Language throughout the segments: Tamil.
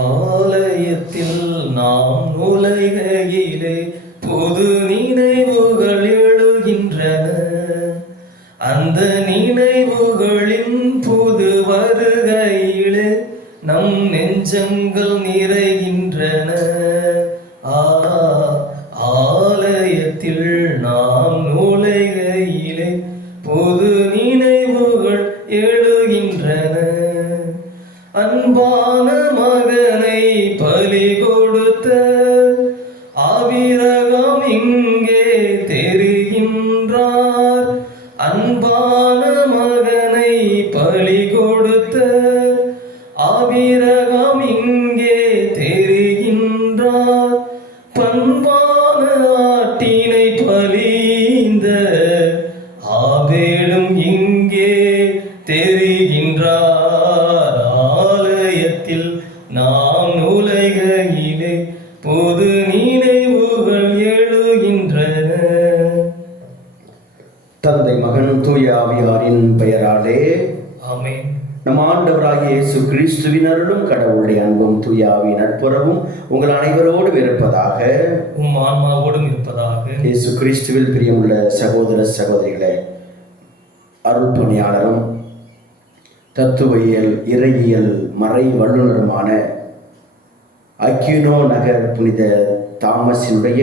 ஆலயத்தில் நாம் நுழைகையிலே புது நினைவுகள் எழுகின்றன. அந்த நினைவுகளின் புது வருகையிலே நம் நெஞ்சங்கள் நிறைகின்றன. ஆலயத்தில் நாம் நுழைகையிலே புது நினைவுகள் எழுகின்றன. அன்பான மகனை பலி கொடுத்த ஆபிரகாம் இங்கே தெரிகின்றார். அன்பான மகனை பலி கொடுத்த ஆபிரகாம் இங்கே தெரிகின்றார். பண்பான ஆட்டினை பலிந்த ஆபேலும் இங்கே தெரிகின்றார். ஆலயத்தில் நாம் நுழைகையிலே புது நினைவுகள் எழுகின்றன. தந்தை மகன் தூய ஆவியாரின் பெயராலே ஆமென். நம் ஆண்டவராகிய இயேசு கிறிஸ்துவின் அருளும் கடவுளுடைய அன்பும் தூய ஆவியின் நட்புறவும் உங்கள் அனைவரோடும் இருப்பதாக, உம் ஆன்மாவோடும் இருப்பதாக. இயேசு கிறிஸ்துவில் பிரியமுள்ள சகோதர சகோதரிகளே, அருள் பணியாளரும் தத்துவியல் இறையியல் மறை வல்லுநருமான அக்யூனோ நகர் புனித தாமஸினுடைய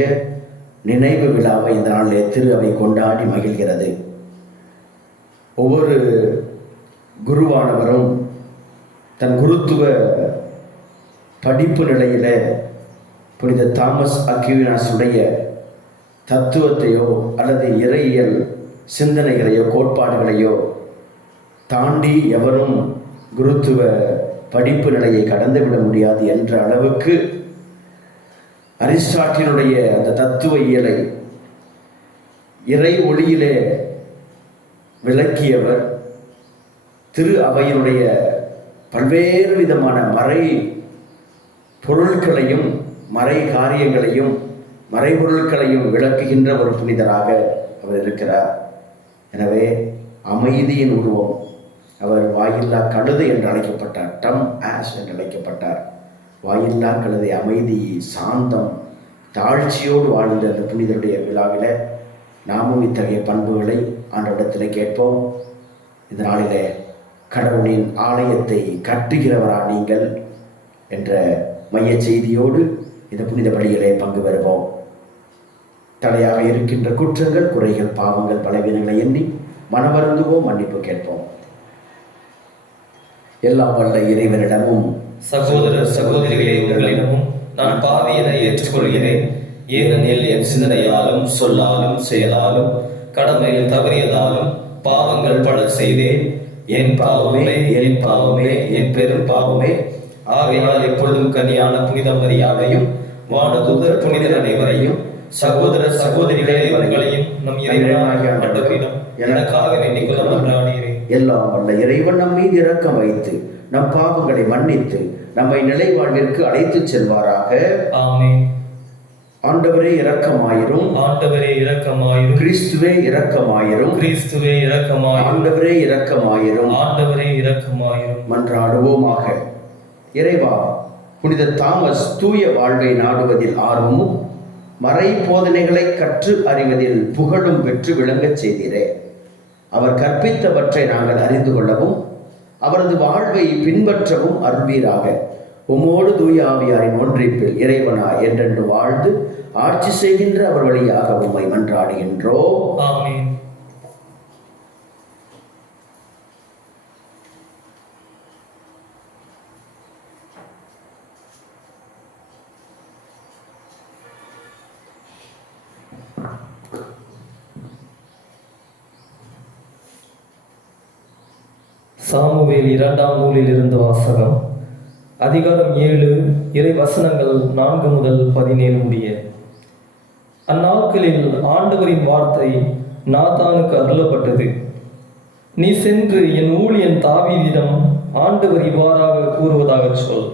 நினைவு விழாவை இந்த நாளிலே திரு அவை கொண்டாடி மகிழ்கிறது. ஒவ்வொரு குருவானவரும் தன் குருத்துவ படிப்பு நிலையில புனித தாமஸ் அக்யூனாஸுடைய தத்துவத்தையோ அல்லது இறையியல் சிந்தனைகளையோ கோட்பாடுகளையோ தாண்டி எவரும் குருத்துவ படிப்பு நிலையை கடந்துவிட முடியாது என்ற அளவுக்கு அரிஸ்டாட்டிலுடைய அந்த தத்துவ இயலை இறை ஒளியிலே விளக்கியவர். திரு அவையினுடைய பல்வேறு விதமான மறை பொருட்களையும் மறை காரியங்களையும் மறைபொருட்களையும் விளக்குகின்ற ஒரு புனிதராக அவர் இருக்கிறார். எனவே அமைதியின் உருவம். அவர் வாயில்லா கழுதை என்று அழைக்கப்பட்டார். டம் ஆஸ் என்று அழைக்கப்பட்டார். வாயில்லா கழுதை, அமைதி, சாந்தம், தாழ்ச்சியோடு வாழ்ந்த அந்த புனிதருடைய விழாவில நாமும் இத்தகைய பண்புகளை ஆண்டவரிடத்தில் கேட்போம். இந்த நாளிலே கடவுளின் ஆலயத்தை கட்டுகிறவரா நீங்கள் என்ற மைய செய்தியோடு இந்த புனித பலியிலே பங்கு பெறுவோம். தலையாக இருக்கின்ற குற்றங்கள், குறைகள், பாவங்கள், பலவீனங்களை எண்ணி மனவருந்துவோம், மன்னிப்பு கேட்போம். எல்லாம் வல்ல இறைவனிடமும் சகோதர சகோதரிகளே, உங்களிடமும் நான் பாவியனை ஏற்றுக்கொள்கிறேன். ஏனெனில் என் சிந்தனையாலும் சொல்லாலும் செயலாலும் கடமையில் தவறியதாலும் பாவங்கள் பல செய்தேன். என் பாவமே, என் பாவமே, என் பெரும் பாவமே. ஆகையால் எப்பொழுதும் கனியான புனித மரியாதையும் வானதூதர் புனிதர் அனைவரையும் சகோதர சகோதரிகளே இவர்களையும் நம் இறைவனாகிய ஆண்டவரிடம் எனக்காக வேண்டிக் கொள்ள மன்றாடுகிறேன். எல்லாம் வல்ல இறைவன் நம் மீது இரக்கம் வைத்து நம் பாவங்களை மன்னித்து நம்மை நிலை வாழ்விற்கு அழைத்து செல்வாராக. ஆமென். ஆண்டவரே இரக்கமாயிரும். ஆண்டவரே இரக்கமாயிரும். கிறிஸ்துவே இரக்கமாயிரும். கிறிஸ்துவே இரக்கமாயிரும். ஆண்டவரே இரக்கமாயிரும். ஆண்டவரே இரக்கமாயிரும். மன்றாடுவோமாக. இறைவா, புனித தாமஸ் தூய வாழ்வை நாடுவதில் ஆர்வமும் மறை போதனைகளை கற்று அறிவதில் புகழும் பெற்று விளங்கச் செய்தீரே. அவர் கற்பித்தவற்றை நாங்கள் அறிந்து கொள்ளவும் அவரது வாழ்வை பின்பற்றவும் அருள்வீராக. உமோடு தூய ஆவியாரின் ஒன்றிப்பில் இறைவனா என்றென்று வாழ்ந்து ஆட்சி செய்கின்ற அவர் வழியாக உம்மை மன்றாடுகின்றோம். ஆமென். சாமுவேல் 2ஆம் நூலில் இருந்து வாசகம். அதிகாரம் 7, இறை வசனங்கள் 4 முதல் 17 முடிய. அந்நாட்களில் ஆண்டவரின் வார்த்தை நாத்தானுக்கு அருளப்பட்டது. நீ சென்று என் ஊழியன் தாவீதிடம் ஆண்டவர் இவ்வாறாக கூறுவதாக சொல்.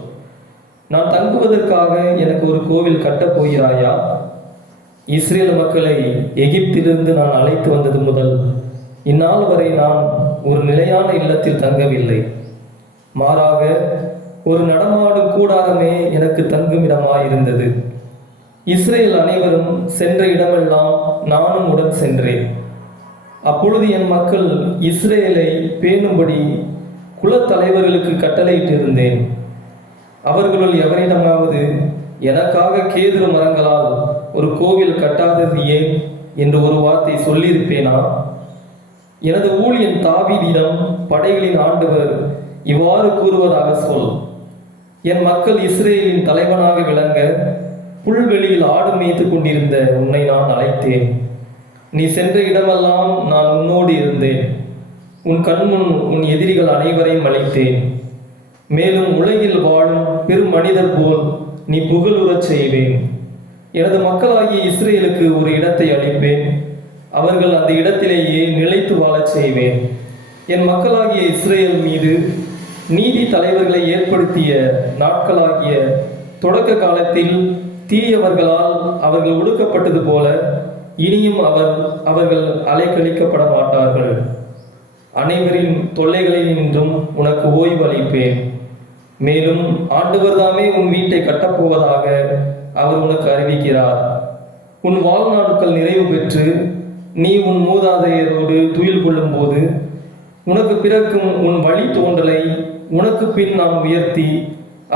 நான் தங்குவதற்காக எனக்கு ஒரு கோவில் கட்டப் போகிறாயா? இஸ்ரேல் மக்களை எகிப்திலிருந்து நான் அழைத்து வந்தது முதல் இந்நாள் வரை நான் ஒரு நிலையான இல்லத்தில் தங்கவில்லை. மாறாக ஒரு நடமாடும் கூடாரமே எனக்கு தங்குமிடமாயிருந்தது. இஸ்ரேல் அனைவரும் சென்ற இடமெல்லாம் நானும் உடன் சென்றேன். அப்பொழுது என் மக்கள் இஸ்ரேலை பேணும்படி குலத்தலைவர்களுக்கு கட்டளையிட்டிருந்தேன். அவர்களுள் எவரிடமாவது எனக்காக கேதுரு மரங்களால் ஒரு கோவில் கட்டாதது ஏன் என்று ஒரு வார்த்தை சொல்லியிருப்பேனா? எனது ஊழியன் தாவீதிடம் படைகளின் ஆண்டவர் இவ்வாறு கூறுவதாக சொல்: என் மக்கள் இஸ்ரேலின் தலைவனாக விளங்க புல்வெளியில் ஆடு மேய்த்து கொண்டிருந்த உன்னை நான் அழைத்தேன். நீ சென்ற இடமெல்லாம் நான் உன்னோடு இருந்தேன். உன் கண்முன் உன் எதிரிகள் அனைவரையும் அழித்தேன். மேலும் உலகில் வாழும் பெரும் மனிதர் போல் நீ புகழுறச் செய்வேன். எனது மக்களாகிய இஸ்ரேலுக்கு ஒரு இடத்தை அளிப்பேன். அவர்கள் அந்த இடத்திலேயே நிலைத்து வாழச் செய்வேன். என் மக்களாகிய இஸ்ரேல் மீது நீதி தலைவர்களை ஏற்படுத்திய நாட்களாகிய தொடக்க காலத்தில் தீயவர்களால் அவர்கள் ஒடுக்கப்பட்டது போல இனியும் அவர்கள் அலைக்கழிக்கப்பட மாட்டார்கள். அனைவரின் தொல்லைகளினின்றும் உனக்கு ஓய்வு அளிப்பேன். மேலும் ஆண்டவர் தாமே உன் வீட்டை கட்டப்போவதாக அவர் உனக்கு அறிவிக்கிறார். உன் வாழ்நாட்கள் நிறைவு பெற்று நீ உன் மூதாதையரோடு துயில் கொள்ளும் போது உனக்கு பிறக்கும் உன் வழி தோன்றலை உனக்கு பின் நான் உயர்த்தி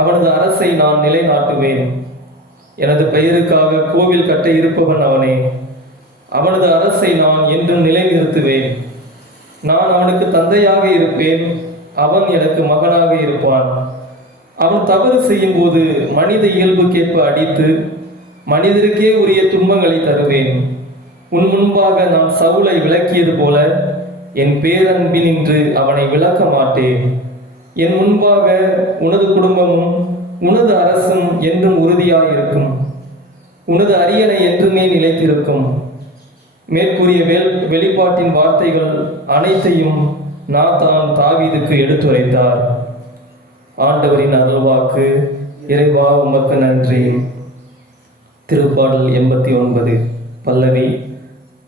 அவனது அரசை நான் நிலைநாட்டுவேன். எனது பெயருக்காக கோவில் கட்ட இருப்பவன் அவனே. அவனது அரசை நான் என்றும் நிலைநிறுத்துவேன். நான் அவனுக்கு தந்தையாக இருப்பேன். அவன் எனக்கு மகனாக இருப்பான். அவன் தவறு செய்யும் போது மனித இயல்புக்கேற்ப அடித்து மனிதருக்கே உரிய துன்பங்களை தருவேன். உன் முன்பாக நான் சவுலை விளக்கியது போல என் பேரன்பினின்று அவனை விளக்க மாட்டேன். என் முன்பாக உனது குடும்பமும் உனது அரசும் என்றும் உறுதியாயிருக்கும். உனது அரியணை என்றுமே நிலைத்திருக்கும். மேற்கூறிய வெளிப்பாட்டின் வார்த்தைகள் அனைத்தையும் நாத்தான் தாவீதுக்கு எடுத்துரைத்தார். ஆண்டவரின் அருள்வாக்கு. இறைவா உமக்கு நன்றி. திருப்பாடல் 89 பல்லவி.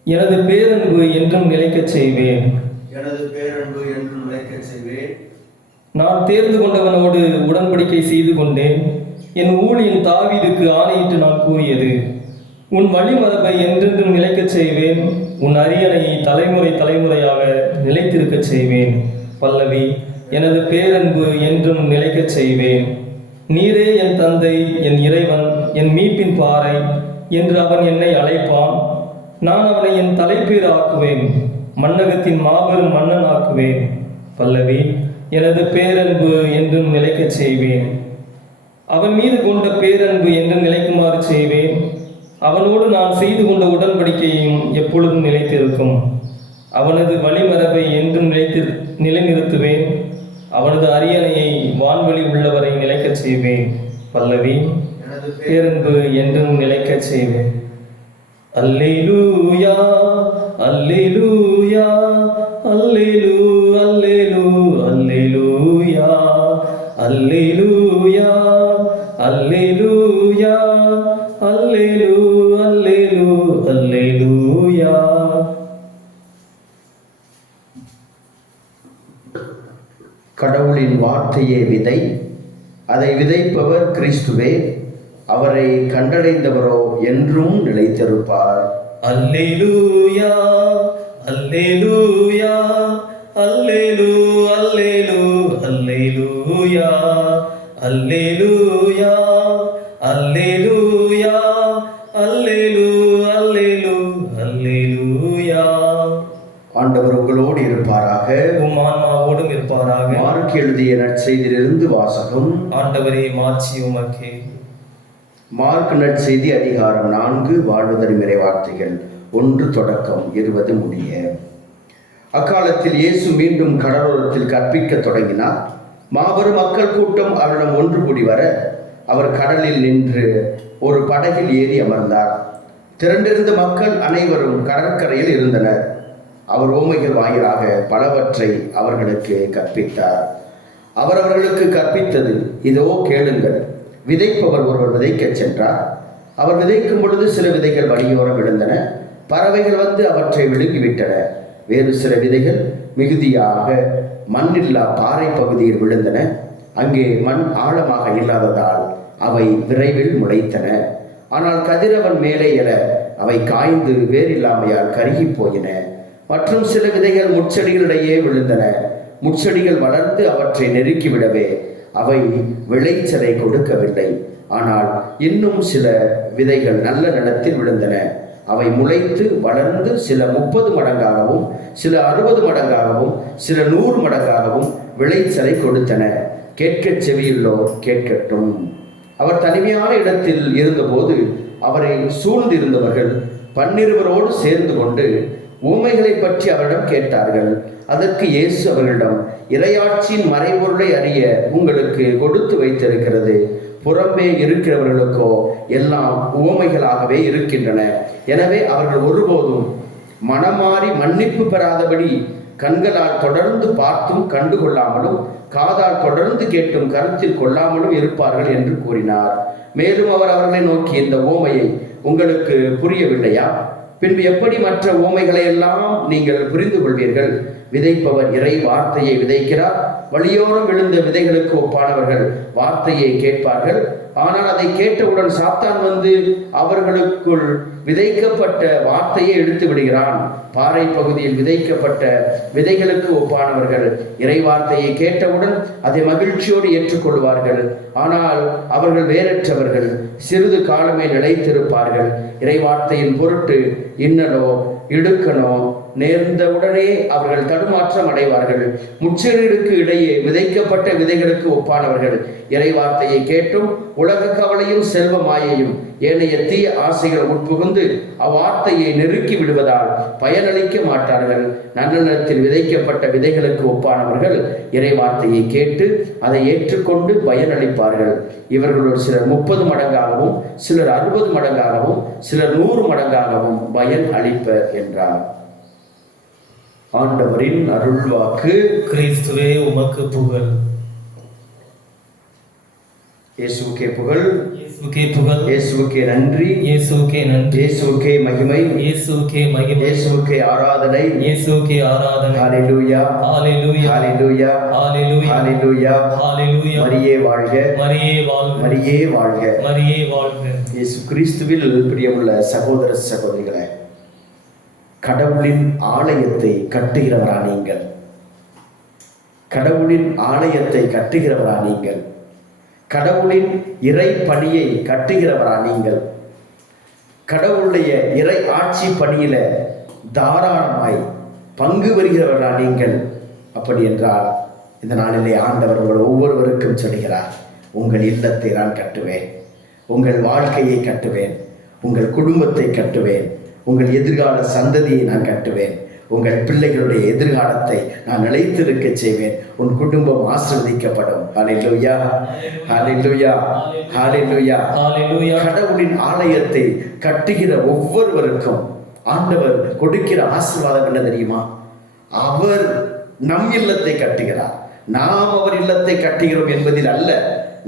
எனது பேரன்பு என்றும் நிலைக்கச் செய்வேன். எனது பேரன்பு என்றும் நிலைக்கச் செய்வேன். நான் தேர்ந்து கொண்டவனோடு உடன்படிக்கை செய்து கொண்டேன். என் ஊழியன் தாவீதுக்கு ஆணையிட்டு நான் கூறியது: உன் வழிமரபை என்றென்றும் நிலைக்கச் செய்வேன். உன் அரியணையை தலைமுறை தலைமுறையாக நிலைத்திருக்கச் செய்வேன். பல்லவி. எனது பேரன்பு என்றும் நிலைக்கச் செய்வேன். நீரே என் தந்தை, என் இறைவன், என் மீட்பின் பாறை என்று அவன் என்னை அழைப்பான். நான் அவனை என் தலைப்பேர் ஆக்குவேன். மன்னகத்தின் மாபெரும் மன்னன் ஆக்குவேன். பல்லவி. எனது பேரன்பு என்றும் நிலைக்கச் செய்வேன். அவன் மீது கொண்ட பேரன்பு என்றும் நிலைக்குமாறு செய்வேன். அவனோடு நான் செய்து கொண்ட உடன்படிக்கையும் எப்பொழுதும் நிலைத்திருக்கும். அவனது வழிமரபை என்றும் நிலைநிறுத்துவேன். அவனது அரியணையை வான்வெளி உள்ளவரை நிலைக்கச் செய்வேன். பல்லவி. பேரன்பு என்றும் நிலைக்கச் செய்வேன். அல்லேலூயா அல்லேலூயா அல்லேலூ அல்லேலூ அல்லேலூயா அல்லேலூயா அல்லேலூயா அல்லேலூ அல்லேலூ அல்லேலூயா. கடவுளின் வார்த்தையே விதை, அதை விதைப்பவர் கிறிஸ்துவே. அவரை கண்டடைந்தவரோ என்றும் நிலைத்திருப்பார். அல்லேலூயா அல்லேலூயா அல்லேலூ அல்லேலூ அல்லேலூயா அல்லேலூயா அல்லேலூயா அல்லேலூ அல்லேலூ அல்லேலூயா. ஆண்டவர் உங்களோடு இருப்பாராக. உம் ஆன்மாவோடும் இருப்பாராக. மார்க் எழுதிய நற்செய்தியிலிருந்து வாசகம். ஆண்டவரே மாட்சி உமக்கே. மார்க் நற்செய்தி அதிகாரம் 4 வாழ்வுதரும் இறைவார்த்தைகள் 1 தொடக்கம் 20 முடிய. அக்காலத்தில் இயேசு மீண்டும் கடலோரத்தில் கற்பிக்க தொடங்கினார். மாபெரும் மக்கள் கூட்டம் அவரிடம் ஒன்று கூடி வர அவர் கடலில் நின்று ஒரு படகில் ஏறி அமர்ந்தார். திரண்டிருந்த மக்கள் அனைவரும் கடற்கரையில் இருந்தனர். அவர் உவமைகள் வாயிலாக பலவற்றை அவர்களுக்கு கற்பித்தார். அவர் அவர்களுக்கு கற்பித்தது: இதோ கேளுங்கள். விதைப்பவர் ஒருவர் விதைக்கச் சென்றார். அவர் விதைக்கும் பொழுது சில விதைகள் வழியோரம் விழுந்தன, பறவைகள் வந்து அவற்றை விழுங்கிவிட்டன. வேறு சில விதைகள் மிகுதியாக மண்ணில்லா பாறை பகுதியில் விழுந்தன. அங்கே மண் ஆழமாக இல்லாததால் அவை விரைவில் முளைத்தன. ஆனால் கதிரவன் மேலே எழ அவை காய்ந்து வேறில்லாமையால் கருகி போயின. மற்றும் சில விதைகள் முட்செடிகளிடையே விழுந்தன. முட்செடிகள் வளர்ந்து அவற்றை நெருக்கிவிடவே அவை விளைச்சலை கொடுக்கவில்லை. ஆனால் இன்னும் சில விதைகள் நல்ல நிலத்தில் விழுந்தன. அவை முளைத்து வளர்ந்து சில 30 மடங்காகவும் சில 60 மடங்காகவும் சில 100 மடங்காகவும் விளைச்சலை கொடுத்தன. கேட்கச் செவியுள்ளோர் கேட்கட்டும். அவர் தனிமையான இடத்தில் இருந்தபோது அவரை சூழ்ந்திருந்தவர்கள் 12 சேர்ந்து கொண்டு உவமைகளை பற்றி அவரிடம் கேட்டார்கள். அதற்கு இயேசு அவர்களிடம், இறையாட்சியின் மறைபொருளை அறிய உங்களுக்கு கொடுத்து வைத்திருக்கிறது. புறம்பே இருக்கிறவர்களுக்கோ எல்லாம் உவமைகளாகவே இருக்கின்றன. எனவே அவர்கள் ஒருபோதும் மனமாறி மன்னிப்பு பெறாதபடி கண்களால் தொடர்ந்து பார்த்தும் கண்டுகொள்ளாமலும் காதால் தொடர்ந்து கேட்டும் கருத்தில் கொள்ளாமலும் இருப்பார்கள் என்று கூறினார். மேலும் அவர் அவர்களை நோக்கி, இந்த உவமையை உங்களுக்கு புரியவில்லையா? பின்பு எப்படி மற்ற உவமைகளை எல்லாம் நீங்கள் புரிந்து கொள்வீர்கள்? விதைப்பவர் இறை வார்த்தையை விதைக்கிறார். வழியோரம் விழுந்த விதைகளுக்கு ஒப்பானவர்கள் வார்த்தையை கேட்பார்கள். ஆனால் அதை கேட்டவுடன் சாத்தான் வந்து அவர்களுக்குள் விதைக்கப்பட்ட வார்த்தையை எடுத்து விடுகிறான். பாறை பகுதியில் விதைக்கப்பட்ட விதைகளுக்கு ஒப்பானவர்கள் இறை வார்த்தையை கேட்டவுடன் அதை மகிழ்ச்சியோடு ஏற்றுக்கொள்வார்கள். ஆனால் அவர்கள் வேறற்றவர்கள், சிறிது காலமே நிலைத்திருப்பார்கள். இறை வார்த்தையின் பொருட்டு இன்னலோ இடுக்கணோ நேர்ந்தவுடனே அவர்கள் தடுமாற்றம் அடைவார்கள். முட்செடிகளுக்கு இடையே விதைக்கப்பட்ட விதைகளுக்கு ஒப்பானவர்கள் இறை வார்த்தையை கேட்டும் உலக கவலையும் செல்வ மாயையும் ஏனைய தீய ஆசைகள் உட்புகுந்து அவ்வார்த்தையை நெருக்கி விடுவதால் பயனளிக்க மாட்டார்கள். நல்ல நிலத்தில் விதைக்கப்பட்ட விதைகளுக்கு ஒப்பானவர்கள் இறை வார்த்தையை கேட்டு அதை ஏற்றுக்கொண்டு பயனளிப்பார்கள். இவர்களோடு சிலர் 30 மடங்காகவும் சிலர் 60 மடங்காகவும் சிலர் 100 மடங்காகவும் பயன் அளிப்பர் என்றார். ஆண்டவரின் அருள்வாக்கு. கிறிஸ்துவே உமக்கு புகழ். இயேசுவுக்கே புகழ். இயேசுவுக்கே புகழ். இயேசுவுக்கே நன்றி. இயேசுவுக்கே நன்றி. இயேசுவுக்கே மகிமை. இயேசுவுக்கே மகிமை. இயேசுவுக்கே ஆராதனை. இயேசுவுக்கே ஆராதனை. ஹalleluya ஹalleluya ஹalleluya ஹalleluya ஹalleluya ஹalleluya. மரியே வாழ்க. மரியே வாழ்க. மரியே வாழ்க. மரியே வாழ்க. இயேசு கிறிஸ்துவில் பிரியமுள்ள சகோதர சகோதரிகளே, கடவுளின் ஆலயத்தை கட்டுகிறவரா நீங்கள்? கடவுளின் ஆலயத்தை கட்டுகிறவரா நீங்கள்? கடவுளின் இறை பணியை கட்டுகிறவரா நீங்கள்? கடவுளுடைய இறை ஆட்சி பணியில தாராளமாய் பங்கு பெறுகிறவரா நீங்கள்? அப்படி என்றால் இந்த நாளிலே ஆண்டவர் உங்கள் ஒவ்வொருவருக்கும் சொல்கிறார், உங்கள் இல்லத்தை நான் கட்டுவேன், உங்கள் வாழ்க்கையை கட்டுவேன், உங்கள் குடும்பத்தை கட்டுவேன், உங்கள் எதிர்கால சந்ததியை நான் கட்டுவேன், உங்கள் பிள்ளைகளுடைய எதிர்காலத்தை நான் நிலைத்திருக்க செய்வேன், உன் குடும்பம் ஆசீர்வதிக்கப்படும். ஹalleluya ஹalleluya ஹalleluya ஹalleluya. கடவுளின் ஆலயத்தை கட்டுகிற ஒவ்வொருவருக்கும் ஆண்டவர் கொடுக்கிற ஆசீர்வாதம் என்ன தெரியுமா? அவர் நம் இல்லத்தை கட்டுகிறார். நாம் அவர் இல்லத்தை கட்டுகிறோம் என்பதில் அல்ல,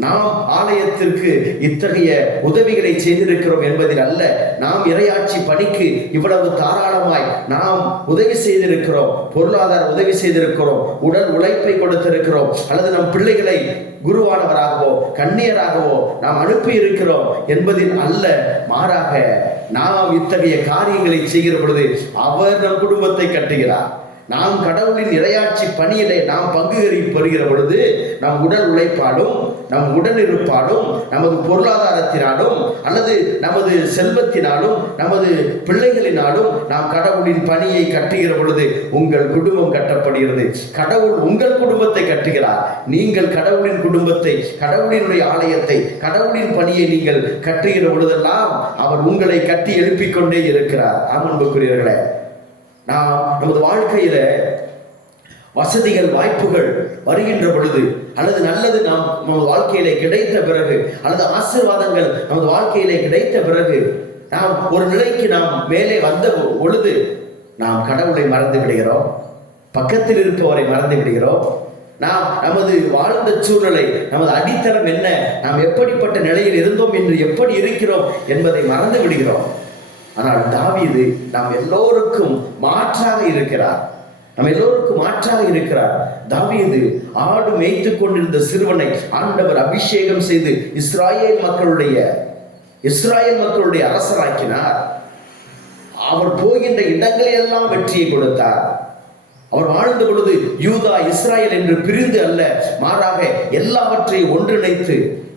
நாம் ஆலயத்திற்கு இத்தகைய உதவிகளை செய்திருக்கிறோம் என்பதில் அல்ல, நாம் இறையாட்சி பணிக்கு இவ்வளவு தாராளமாய் நாம் உதவி செய்திருக்கிறோம், பொருளாதார உதவி செய்திருக்கிறோம், உடல் உழைப்பை கொடுத்திருக்கிறோம், அல்லது நம் பிள்ளைகளை குருவானவராகவோ கண்ணியராகவோ நாம் அனுப்பி இருக்கிறோம் என்பதில் அல்ல. மாறாக நாம் இத்தகைய காரியங்களை செய்கிற பொழுது அவர் நம் குடும்பத்தை கட்டுகிறார். நாம் கடவுளின் இறையாட்சி பணியிலே நாம் பங்கு பெறுகிற பொழுது நம் உடல் உழைப்பாலும் நம் உடனிருப்பாலும் நமது பொருளாதாரத்தினாலும் அல்லது நமது செல்வத்தினாலும் நமது பிள்ளைகளினாலும் நாம் கடவுளின் பணியை கட்டுகிற பொழுது உங்கள் குடும்பம் கட்டப்படுகிறது. கடவுள் உங்கள் குடும்பத்தை கட்டுகிறார். நீங்கள் கடவுளின் குடும்பத்தை, கடவுளினுடைய ஆலயத்தை, கடவுளின் பணியை நீங்கள் கட்டுகிற பொழுதெல்லாம் அவர் உங்களை கட்டி எழுப்பிக் கொண்டே இருக்கிறார். அன்புக்குரியவர்களே, நாம் நமது வாழ்க்கையில வசதிகள் வாய்ப்புகள் வருகின்ற பொழுது அல்லது நல்லது நாம் நமது வாழ்க்கையிலே கிடைத்த பிறகு அல்லது ஆசீர்வாதங்கள் நமது வாழ்க்கையிலே கிடைத்த பிறகு நாம் ஒரு நிலைக்கு நாம் மேலே வந்த பொழுது நாம் கடவுளை மறந்து விடுகிறோம், பக்கத்தில் இருப்பவரை மறந்து விடுகிறோம், நாம் நமது வாழ்ந்த சூழ்நிலை, நமது அடித்தளம் என்ன, நாம் எப்படிப்பட்ட நிலையில் இருந்தோம் என்று எப்படி இருக்கிறோம் என்பதை மறந்து விடுகிறோம். ஆனால் தாவீது நாம் எல்லோருக்கும் மாற்றாக இருக்கிறார். தாவீது ஆடு மேய்த்து கொண்டிருந்த சிறுவனை ஆண்டவர் அபிஷேகம் செய்து இஸ்ராயேல் மக்களுடைய அரசராக்கினார். அவர் போகின்ற இடங்களில் எல்லாம் வெற்றியை கொடுத்தார். அவர் வாழ்ந்த பொழுது யூதா இஸ்ராயேல் என்று பிரிந்து அல்ல, மாறாக எல்லாவற்றையும் ஒன்றிணைத்து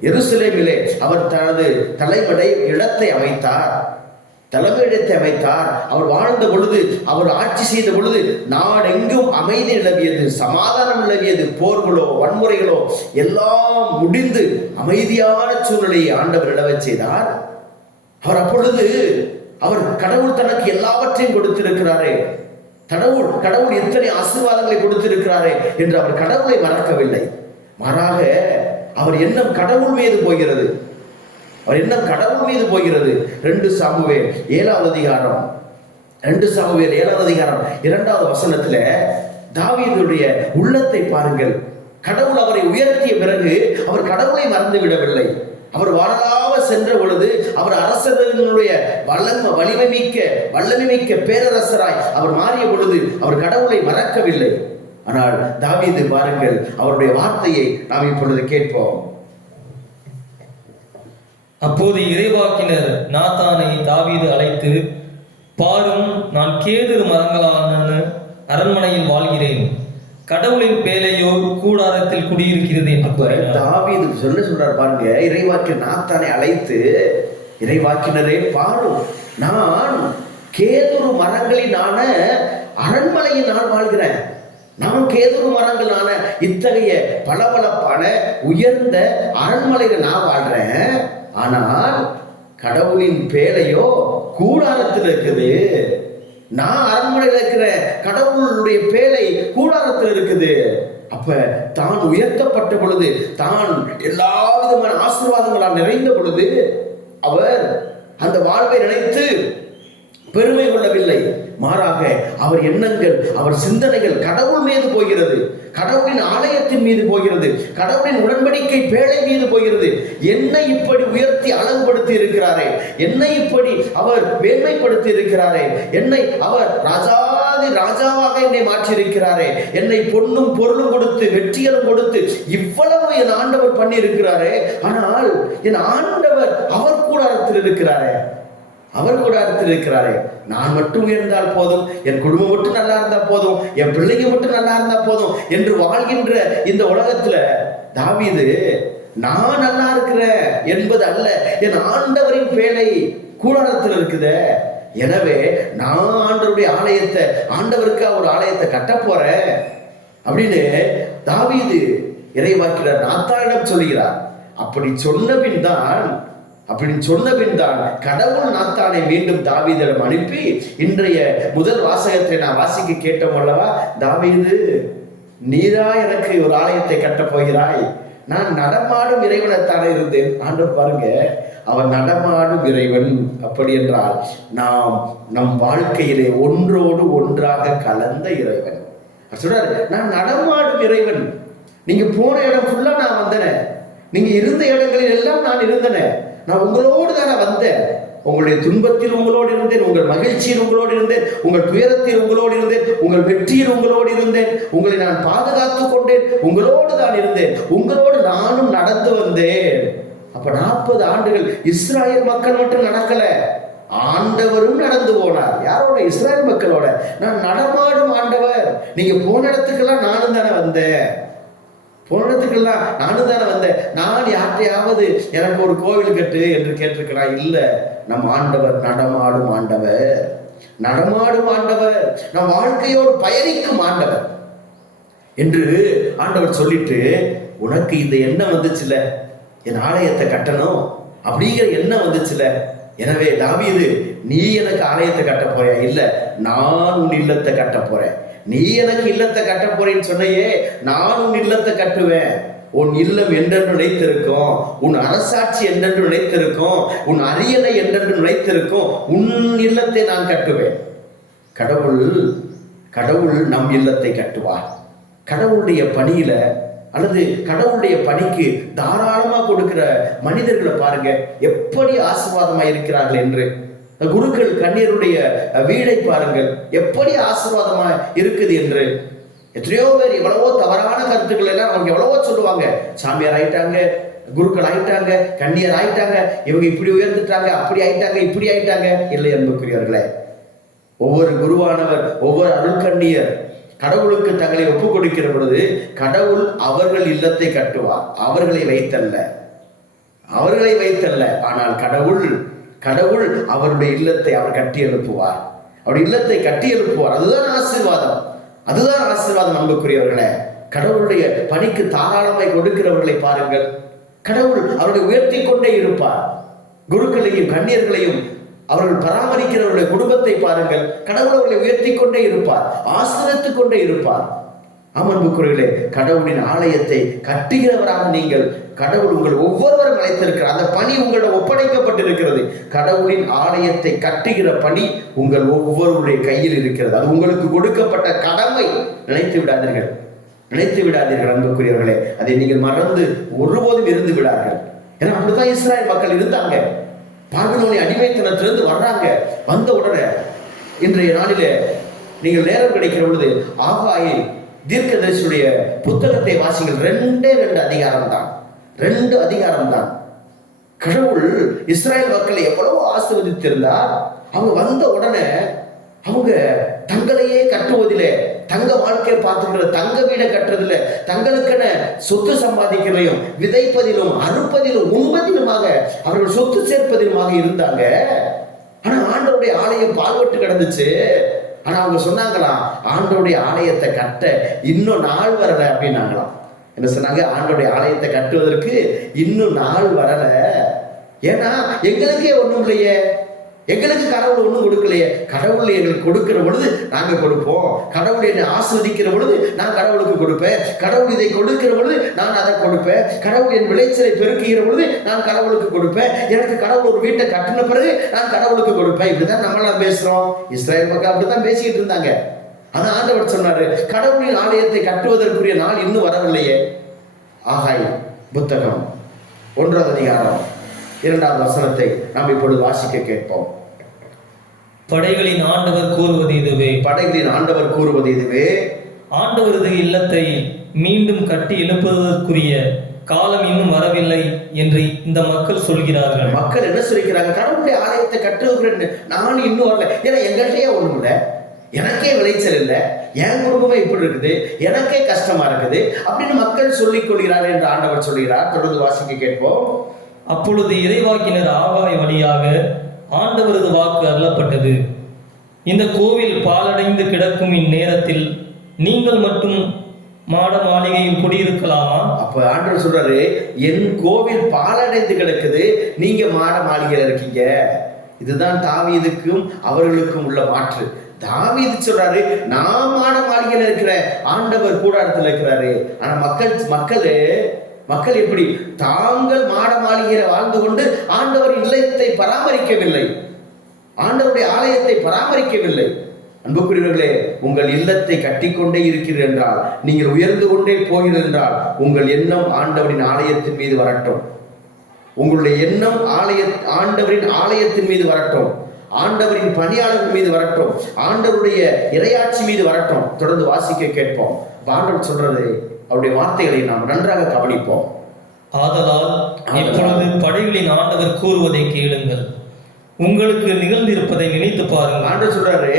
எருசலேமிலே அவர் தனது தலைமையிடத்தை அமைத்தார். அவர் வாழ்ந்த பொழுது, அவர் ஆட்சி செய்த பொழுது நாடெங்கும் அமைதி நிலவியது, சமாதானம் நிலவியது. போர்களோ வன்முறைகளோ எல்லாம் முடிந்து அமைதியான சூழ்நிலையை ஆண்டவர் நிலவச் செய்தார். அவர் கடவுள் தனக்கு எல்லாவற்றையும் கொடுத்திருக்கிறாரே, கடவுள் எத்தனை ஆசீர்வாதங்களை கொடுத்திருக்கிறாரே என்று அவர் கடவுளை மறக்கவில்லை. மாறாக அவர் எண்ணம் கடவுள் மீது போகிறது. 2 சாமுவேல் 7வது அதிகாரம் 2வது வசனத்துல தாவீதுடைய உள்ளத்தை பாருங்கள். கடவுள் அவரை உயர்த்திய பிறகு அவர் கடவுளை மறந்து விடவில்லை. அவர் வாழலாக சென்ற பொழுது அவர் அரசர்களுடைய வல்லமை மிக்க பேரரசராய் அவர் மாறிய பொழுது அவர் கடவுளை மறக்கவில்லை. ஆனால் தாவீது பாருங்கள், அவருடைய வார்த்தையை நாம் இப்பொழுது கேட்போம். அப்போது இறைவாக்கினர் நாத்தானை தாவீது அழைத்து, பாரும், நான் கேதுரு மரங்களான அரண்மனையில் வாழ்கிறேன், கடவுளின் பேலையோ கூடாரத்தில் குடியிருக்கிறது என்று கூறினார். தாவீது சொல்றார் பாருங்க, இறைவாக்கினர் நாத்தானை அழைத்து, இறைவாக்கினரே பாரும், நான் கேதுரு மரங்களினான அரண்மனையில் நான் வாழ்கிறேன். நான் கேதுரு மரங்களான இத்தகைய பளபளப்பான உயர்ந்த அரண்மனையில நான் வாழ்றேன். ஆனால் கடவுளின் பேலையோ கூடாரத்தில் இருக்குது. நான் அரண்மனையில் இருக்கிற கடவுளுடைய பேலை கூடாரத்தில் இருக்குது. அப்ப தான் உயர்த்தப்பட்ட பொழுது, தான் எல்லா விதமான ஆசீர்வாதங்களால் நிறைந்த பொழுது அவர் அந்த வாழ்வை நினைத்து பெருமை கொள்ளவில்லை. மாறாக அவர் எண்ணங்கள், அவர் சிந்தனைகள் கடவுள் மீது போகிறது, கடவுளின் ஆலயத்தின் மீது போகிறது, கடவுளின் உடன்படிக்கை பேழை மீது போகிறது. என்னை இப்படி உயர்த்தி அழகுபடுத்தி இருக்கிறாரே, என்னை இப்படி அவர் மேன்மைப்படுத்தி இருக்கிறாரே, என்னை அவர் ராஜாவாக என்னை மாற்றியிருக்கிறாரே, என்னை பொன்னும் பொருளும் கொடுத்து வெற்றிகளும் கொடுத்து இவ்வளவு என் ஆண்டவர் பண்ணி இருக்கிறாரே. ஆனால் என் ஆண்டவர் அவர் கூடாரத்தில் இருக்கிறாரே. நான் மட்டும் உயர்ந்தால் போதும், என் குடும்பம் மட்டும் நல்லா இருந்தா போதும், என் பிள்ளைங்க மட்டும் நல்லா இருந்தா போதும் என்று வாழ்கின்ற இந்த உலகத்துல தாவீது நான் நல்லா இருக்கிறேன் என்பது அல்ல, என் ஆண்டவரின் பேழை கூடாரத்தில் இருக்குது. எனவே நான் ஆண்டவருக்கு ஒரு ஆலயத்தை கட்ட போறேன் அப்படின்னு தாவீது இறைவாக்கினர் நாத்தானிடம் சொல்கிறார். அப்படி சொன்ன பின் தான் கடவுள் நாத்தானை மீண்டும் தாவீதிடம் அனுப்பி, இன்றைய முதல் வாசகத்தை நான் வாசிக்க கேட்டோம் அல்லவா, தாவீது, நீரா எனக்கு ஒரு ஆலயத்தை கட்டப் போகிறாய்? நான் நடமாடும் இறைவனைத்தானே இருந்தேன். ஆண்டவர் பாருங்க, அவர் நடமாடும் இறைவன். அப்படி என்றால் நம் வாழ்க்கையிலே ஒன்றோடு ஒன்றாக கலந்த இறைவன். சொல்றாரு, நான் நடமாடும் இறைவன். நீங்க போன இடம் ஃபுல்லா நான் வந்தேன், நீங்க இருந்த இடங்களில் எல்லாம் நான் இருந்தேன். நான் உங்களோடு தானே வந்தேன். உங்களுடைய துன்பத்தில் உங்களோடு இருந்தேன், உங்கள் மகிழ்ச்சியில் உங்களோடு இருந்தேன், உங்கள் துயரத்தில் உங்களோடு இருந்தேன், உங்கள் வெற்றியில் உங்களோடு இருந்தேன், உங்களை நான் பாதுகாத்து கொண்டேன், உங்களோடு தான் இருந்தேன், உங்களோடு நானும் நடந்து வந்தேன். அப்ப 40 ஆண்டுகள் இஸ்ராயல் மக்கள் மட்டும் நடக்கல, ஆண்டவரும் நடந்து போனார். யாரோட? இஸ்ராயல் மக்களோட. நான் நடமாடும் ஆண்டவர். நீங்க போன இடத்துக்கெல்லாம் நானும் தானே வந்தேன், நான் யார்ட்டையாவது எனக்கு ஒரு கோவில் கட்டு என்று கேட்டிருக்கிறா? இல்ல, நம் ஆண்டவர் நடமாடும் ஆண்டவர், நம் வாழ்க்கையோடு பயணிக்கும் ஆண்டவர் என்று ஆண்டவர் சொல்லிட்டு, உனக்கு இந்த எண்ணம் வந்துச்சுல, என் ஆலயத்தை கட்டணும் அப்படிங்கிற எண்ணம் வந்துச்சுல, எனவே தாவீது, நீ எனக்கு ஆலயத்தை கட்ட போறியா? இல்ல, நான் உன் இல்லத்தை கட்ட போறேன். நீ எனக்கு இல்லத்தை கட்ட போறேன்னு சொன்னையே, நான் உன் இல்லத்தை கட்டுவேன். உன் இல்லம் என்றென்று நினைத்திருக்கும், உன் அரசாட்சி என்றென்று நினைத்திருக்கும், உன் அரியணை என்றென்று நினைத்திருக்கும், உன் இல்லத்தை நான் கட்டுவேன். கடவுள் நம் இல்லத்தை கட்டுவார். கடவுளுடைய பணியில அல்லது கடவுளுடைய பணிக்கு தாராளமா கொடுக்கிற மனிதர்களை பாருங்க, எப்படி ஆசீர்வாதமா இருக்கிறார்கள் என்று. குருக்கள் கண்ணீருடைய வீடை பாருங்கள், எப்படி ஆசீர்வாதமா இருக்குது என்று. எத்தனையோ பேர் எவ்வளவோ தவறான கருத்துக்கள் எல்லாம் அவங்க எவ்வளவோ சொல்லுவாங்க. சாமியார் ஆயிட்டாங்க, குருக்கள் ஆயிட்டாங்க, கண்ணியர் ஆயிட்டாங்க, இவங்க இப்படி உயர்ந்துட்டாங்க, அப்படி ஆயிட்டாங்க, இப்படி ஆயிட்டாங்க. இல்லை அன்புக்குரியவர்களே, ஒவ்வொரு குருவானவர், ஒவ்வொரு அருள்கண்ணியர் கடவுளுக்கு தங்களை ஒப்பு கொடுக்கிற பொழுது கடவுள் அவர்கள் இல்லத்தை கட்டுவார். அவர்களை வைத்தல்ல, ஆனால் கடவுள் அவருடைய இல்லத்தை அவர் கட்டி எழுப்புவார். அவருடைய இல்லத்தை கட்டி எழுப்புவார். அதுதான் ஆசீர்வாதம் அன்புக்குரியவர்களே. கடவுளுடைய பணிக்கு தாராளமாய் கொடுக்கிறவர்களை பாருங்கள், கடவுள் அவர்களை உயர்த்தி கொண்டே இருப்பார். குருக்களையும் கண்ணியர்களையும் அவர்கள் பராமரிக்கிறவர்களுடைய குடும்பத்தை பாருங்கள், கடவுள் அவர்களை உயர்த்தி கொண்டே இருப்பார், ஆசீர்வதித்துக் கொண்டே இருப்பார். அன்புக்குரியவர்களே, கடவுளின் ஆலயத்தை கட்டுகிறவராக நீங்கள், கடவுள் உங்கள் ஒவ்வொருவரும் அழைத்திருக்கிறார். அந்த பணி உங்களிடம் ஒப்படைக்கப்பட்டிருக்கிறது. கடவுளின் ஆலயத்தை கட்டுகிற பணி உங்கள் ஒவ்வொருவருடைய கையில் இருக்கிறது. அது உங்களுக்கு கொடுக்கப்பட்ட கடமை. நினைத்து விடாதீர்கள் அன்புக்குரியவர்களே. அதை நீங்கள் மறந்து ஒருபோதும் இருந்து விடார்கள். ஏன்னா அப்படித்தான் இஸ்ராயல் மக்கள் இருந்தாங்க. பாபிலோனிய அடிமைத்தனத்திலிருந்து வர்றாங்க. வந்த உடனே இன்றைய நாளிலே நீங்கள் நேரம் கிடைக்கிற பொழுது ஆகாயை தீர்க்கதரிசியுடைய புத்தகத்தை வாசிங்கள். 2 அதிகாரம் தான். கடவுள் இஸ்ராயல் மக்களை எவ்வளவு ஆசீர்வதித்திருந்தார். அவங்க வந்த உடனே அவங்க தங்களையே கட்டுவதிலே, தங்க வாழ்க்கையை பார்த்துக்கிற, தங்க வீடை கட்டுறதில்லை, தங்களுக்கென சொத்து சம்பாதிக்கிறதையும், விதைப்பதிலும், அறுப்பதிலும், உண்பதிலுமாக அவர்கள் சொத்து சேர்ப்பதிலுமாக இருந்தாங்க. ஆனா ஆண்டவருடைய ஆலயம் பாழ்பட்டு கிடந்துச்சு. ஆனா அவங்க சொன்னாங்களாம், ஆண்டவருடைய ஆலயத்தை கட்ட இன்னும் நாள் வரல அப்படின்னாங்களாம். என்ன சொன்னாங்க? ஆண்டவருடைய ஆலயத்தை கட்டுவதற்கு இன்னும் நாள் வரல. ஏன்னா எங்களுக்கே ஒண்ணும் இல்லையே, எங்களுக்கு கடவுள் ஒன்றும் கொடுக்கலையே. கடவுள் எங்களுக்கு கொடுக்கிற பொழுது நாங்கள் கொடுப்போம். கடவுள் என்னை ஆஸ்வதிக்கிற பொழுது நான் கடவுளுக்கு கொடுப்பேன். கடவுள் இதை கொடுக்கிற பொழுது நான் அதை கொடுப்பேன். கடவுள் என் விளைச்சலை பெருக்குகிற பொழுது நான் கடவுளுக்கு கொடுப்பேன். எனக்கு கடவுள் ஒரு வீட்டை கட்டின பிறகு நான் கடவுளுக்கு கொடுப்பேன். இப்படிதான் நம்மளாம் பேசுறோம். இஸ்ராயல் மக்கள் அப்படிதான் பேசிக்கிட்டு இருந்தாங்க. ஆனா ஆண்டவர் சொன்னாரு, கடவுளின் ஆலயத்தை கட்டுவதற்குரிய நாள் இன்னும் வரவில்லையே. ஆகாய் புத்தகம் 1 அதிகாரம் 2வது வசனத்தை நாம் இப்பொழுது வாசிக்க கேட்போம். படைகளின் ஆண்டவர் கூறுவது இதுவே, ஆண்டவரது இல்லத்தை மீண்டும் கட்டி எழுப்புவதற்குரிய காலம் இன்னும் வரவில்லை என்று இந்த மக்கள் சொல்கிறார்கள். மக்கள் என்ன சொல்கிறாங்க? கடவுளுடைய ஆலயத்தை கட்டுகிற நானும் இன்னும் வரல. ஏன்னா எங்கள்கிட்டயே ஒண்ணும் இல்லை, எனக்கே விளைச்சல் இல்லை, என் குடும்பமே இப்படி இருக்குது, எனக்கே கஷ்டமா இருக்குது அப்படின்னு மக்கள் சொல்லிக் கொள்கிறார்கள் என்று ஆண்டவர் சொல்கிறார். தொடர்ந்து வாசிக்க கேட்போம். அப்பொழுது இறைவாக்கினர் ஆகாய் வழியாக ஆண்டவரது வாக்கு அருளப்பட்டது, இந்த கோவில் பாலடைந்து கிடக்கும் இந்நேரத்தில் நீங்கள் மட்டும் மாட மாளிகையில் குடியிருக்கலாமா? அப்ப ஆண்டவர் சொல்றாரு, என் கோவில் பாலடைந்து கிடக்குது, நீங்க மாட மாளிகையில இருக்கீங்க. இதுதான் தாவீதுக்கும் அவர்களுக்கும் உள்ள மாற்று. தாவீது சொல்றாரு, நான் மாட மாளிகையில இருக்கிறேன், ஆண்டவர் கூடாரத்தில் இருக்கிறாரு. ஆனா மக்கள் எப்படி? தாங்கள் மாட மாளிகையில வாழ்ந்து கொண்டு ஆண்டவர் இல்லத்தை பராமரிக்கவில்லை, ஆண்டவருடைய ஆலயத்தை பராமரிக்கவில்லை. அன்புக்குரியவர்களே, உங்கள் இல்லத்தை கட்டிக்கொண்டே இருக்கிறீர்கள் என்றால், நீங்கள் உயர்ந்து கொண்டே போகிறீர்கள் என்றால், உங்கள் எண்ணம் ஆண்டவரின் ஆலயத்தின் மீது வரட்டும். உங்களுடைய எண்ணம் ஆண்டவரின் ஆலயத்தின் மீது வரட்டும், ஆண்டவரின் பணியாளர்கள் மீது வரட்டும், ஆண்டவருடைய இறையாட்சி மீது வரட்டும். தொடர்ந்து வாசிக்க கேட்போம். ஆண்டவர் சொல்றது, அவருடைய வார்த்தைகளை நாம் நன்றாக கவனிப்போம். ஆதலால் இப்பொழுது படைகளின் ஆண்டவர் கூறுவதை கேளுங்கள், உங்களுக்கு நிகழ்ந்திருப்பதை நினைத்து பாருங்கள். ஆண்டவர் சொல்றாரு,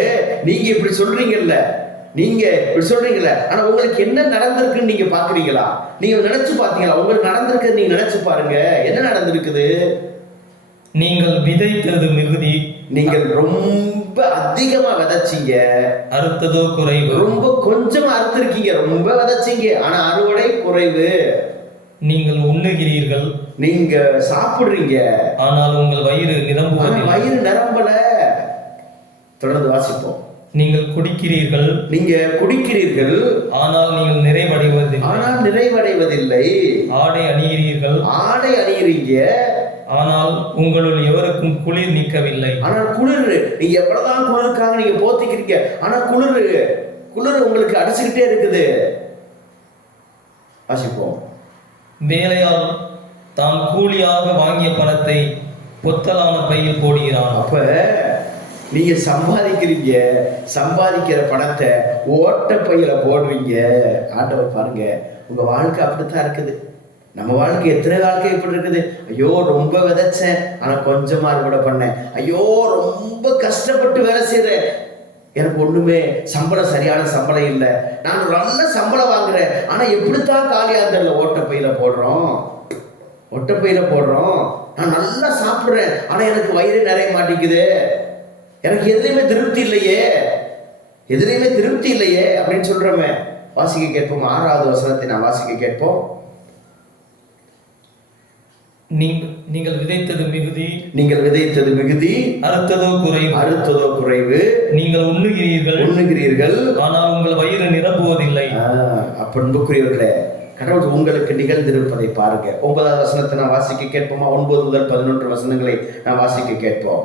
நீங்க இப்படி சொல்றீங்கல்ல, ஆனா உங்களுக்கு என்ன நடந்திருக்குன்னு நீங்க பாக்குறீங்களா? நீங்க நினைச்சு பாத்தீங்களா? உங்களுக்கு நடந்திருக்கு, நீங்க நினைச்சு பாருங்க, என்ன நடந்திருக்குது? நீங்கள் விதைத்தது மிகுதி, நீங்கள் ரொம்ப அதிகமா விதைச்சீங்க, அறுத்ததோ குறைவு. ரொம்ப கொஞ்சமா அறுத்திருக்கீங்க, ரொம்ப விதைச்சீங்க, ஆனா அறுவடை குறைவு. நீங்கள் உண்ணுகிறீர்கள், நீங்க சாப்பிடுறீங்க, ஆனால் உங்கள் வயிறு நிரம்பல. தொடர்ந்து வாசிப்போம். நீங்கள் குடிக்கிறீர்கள், ஆனால் நீங்கள் நிறைவடைவதில்லை. ஆடை அணிகிறீங்க, ஆனால் உங்களுள் எவருக்கும் குளிர் நிற்கவில்லை. ஆனால் குளிர், நீங்க எவ்வளவுதான் குளிருக்காக நீங்க போத்திக்கிறீங்க, ஆனா குளிர் உங்களுக்கு அடிச்சுக்கிட்டே இருக்குது. வாசிப்போம். வேலையால் தான் கூலியாக வாங்கிய பணத்தை பொத்தலான பையில் போடுகிறான். அப்ப நீங்க சம்பாதிக்கிற பணத்தை ஓட்ட பையில போடுறீங்க. ஆண்டவர் பாருங்க, உங்க வாழ்க்கை அப்படித்தான் இருக்குது. நம்ம வாழ்க்கை எத்தனை வாழ்க்கை இப்படி இருக்குது. ஐயோ ரொம்ப விதைச்சேன், ஆனா கொஞ்சமா அறுவடை பண்ணேன். ஐயோ ரொம்ப கஷ்டப்பட்டு வேலை செய்யறேன், எனக்கு ஒண்ணுமே சரியான சம்பளம் இல்லை. நான் ஒரு நல்ல சம்பளம் வாங்குறேன், ஆனா எப்படித்தான் காலியாந்தர்ல ஓட்டப்பையில போடுறோம். நான் நல்லா சாப்பிடுறேன், ஆனா எனக்கு வயிறு நிறைய மாட்டேங்குது. எனக்கு எதுலையுமே திருப்தி இல்லையே அப்படின்னு சொல்றோமே. வாசிக்க கேட்போம். 6வது வசனத்தை நான் வாசிக்க கேட்போம். நீங்கள் விதைத்தது மிகுதி, அறுத்ததோ குறைவு. நீங்கள் உண்ணுகிறீர்கள், ஆனால் உங்கள் வயிறு நிரம்புவதில்லை. அன்புக்குரியவர்களே, கடவுள் உங்களுக்கு நிகழ்ந்திருப்பதை பாருங்க. 9வது வசனத்தை நான் வாசிக்க கேட்போமா? 9 முதல் 11 வசனங்களை நான் வாசிக்க கேட்போம்.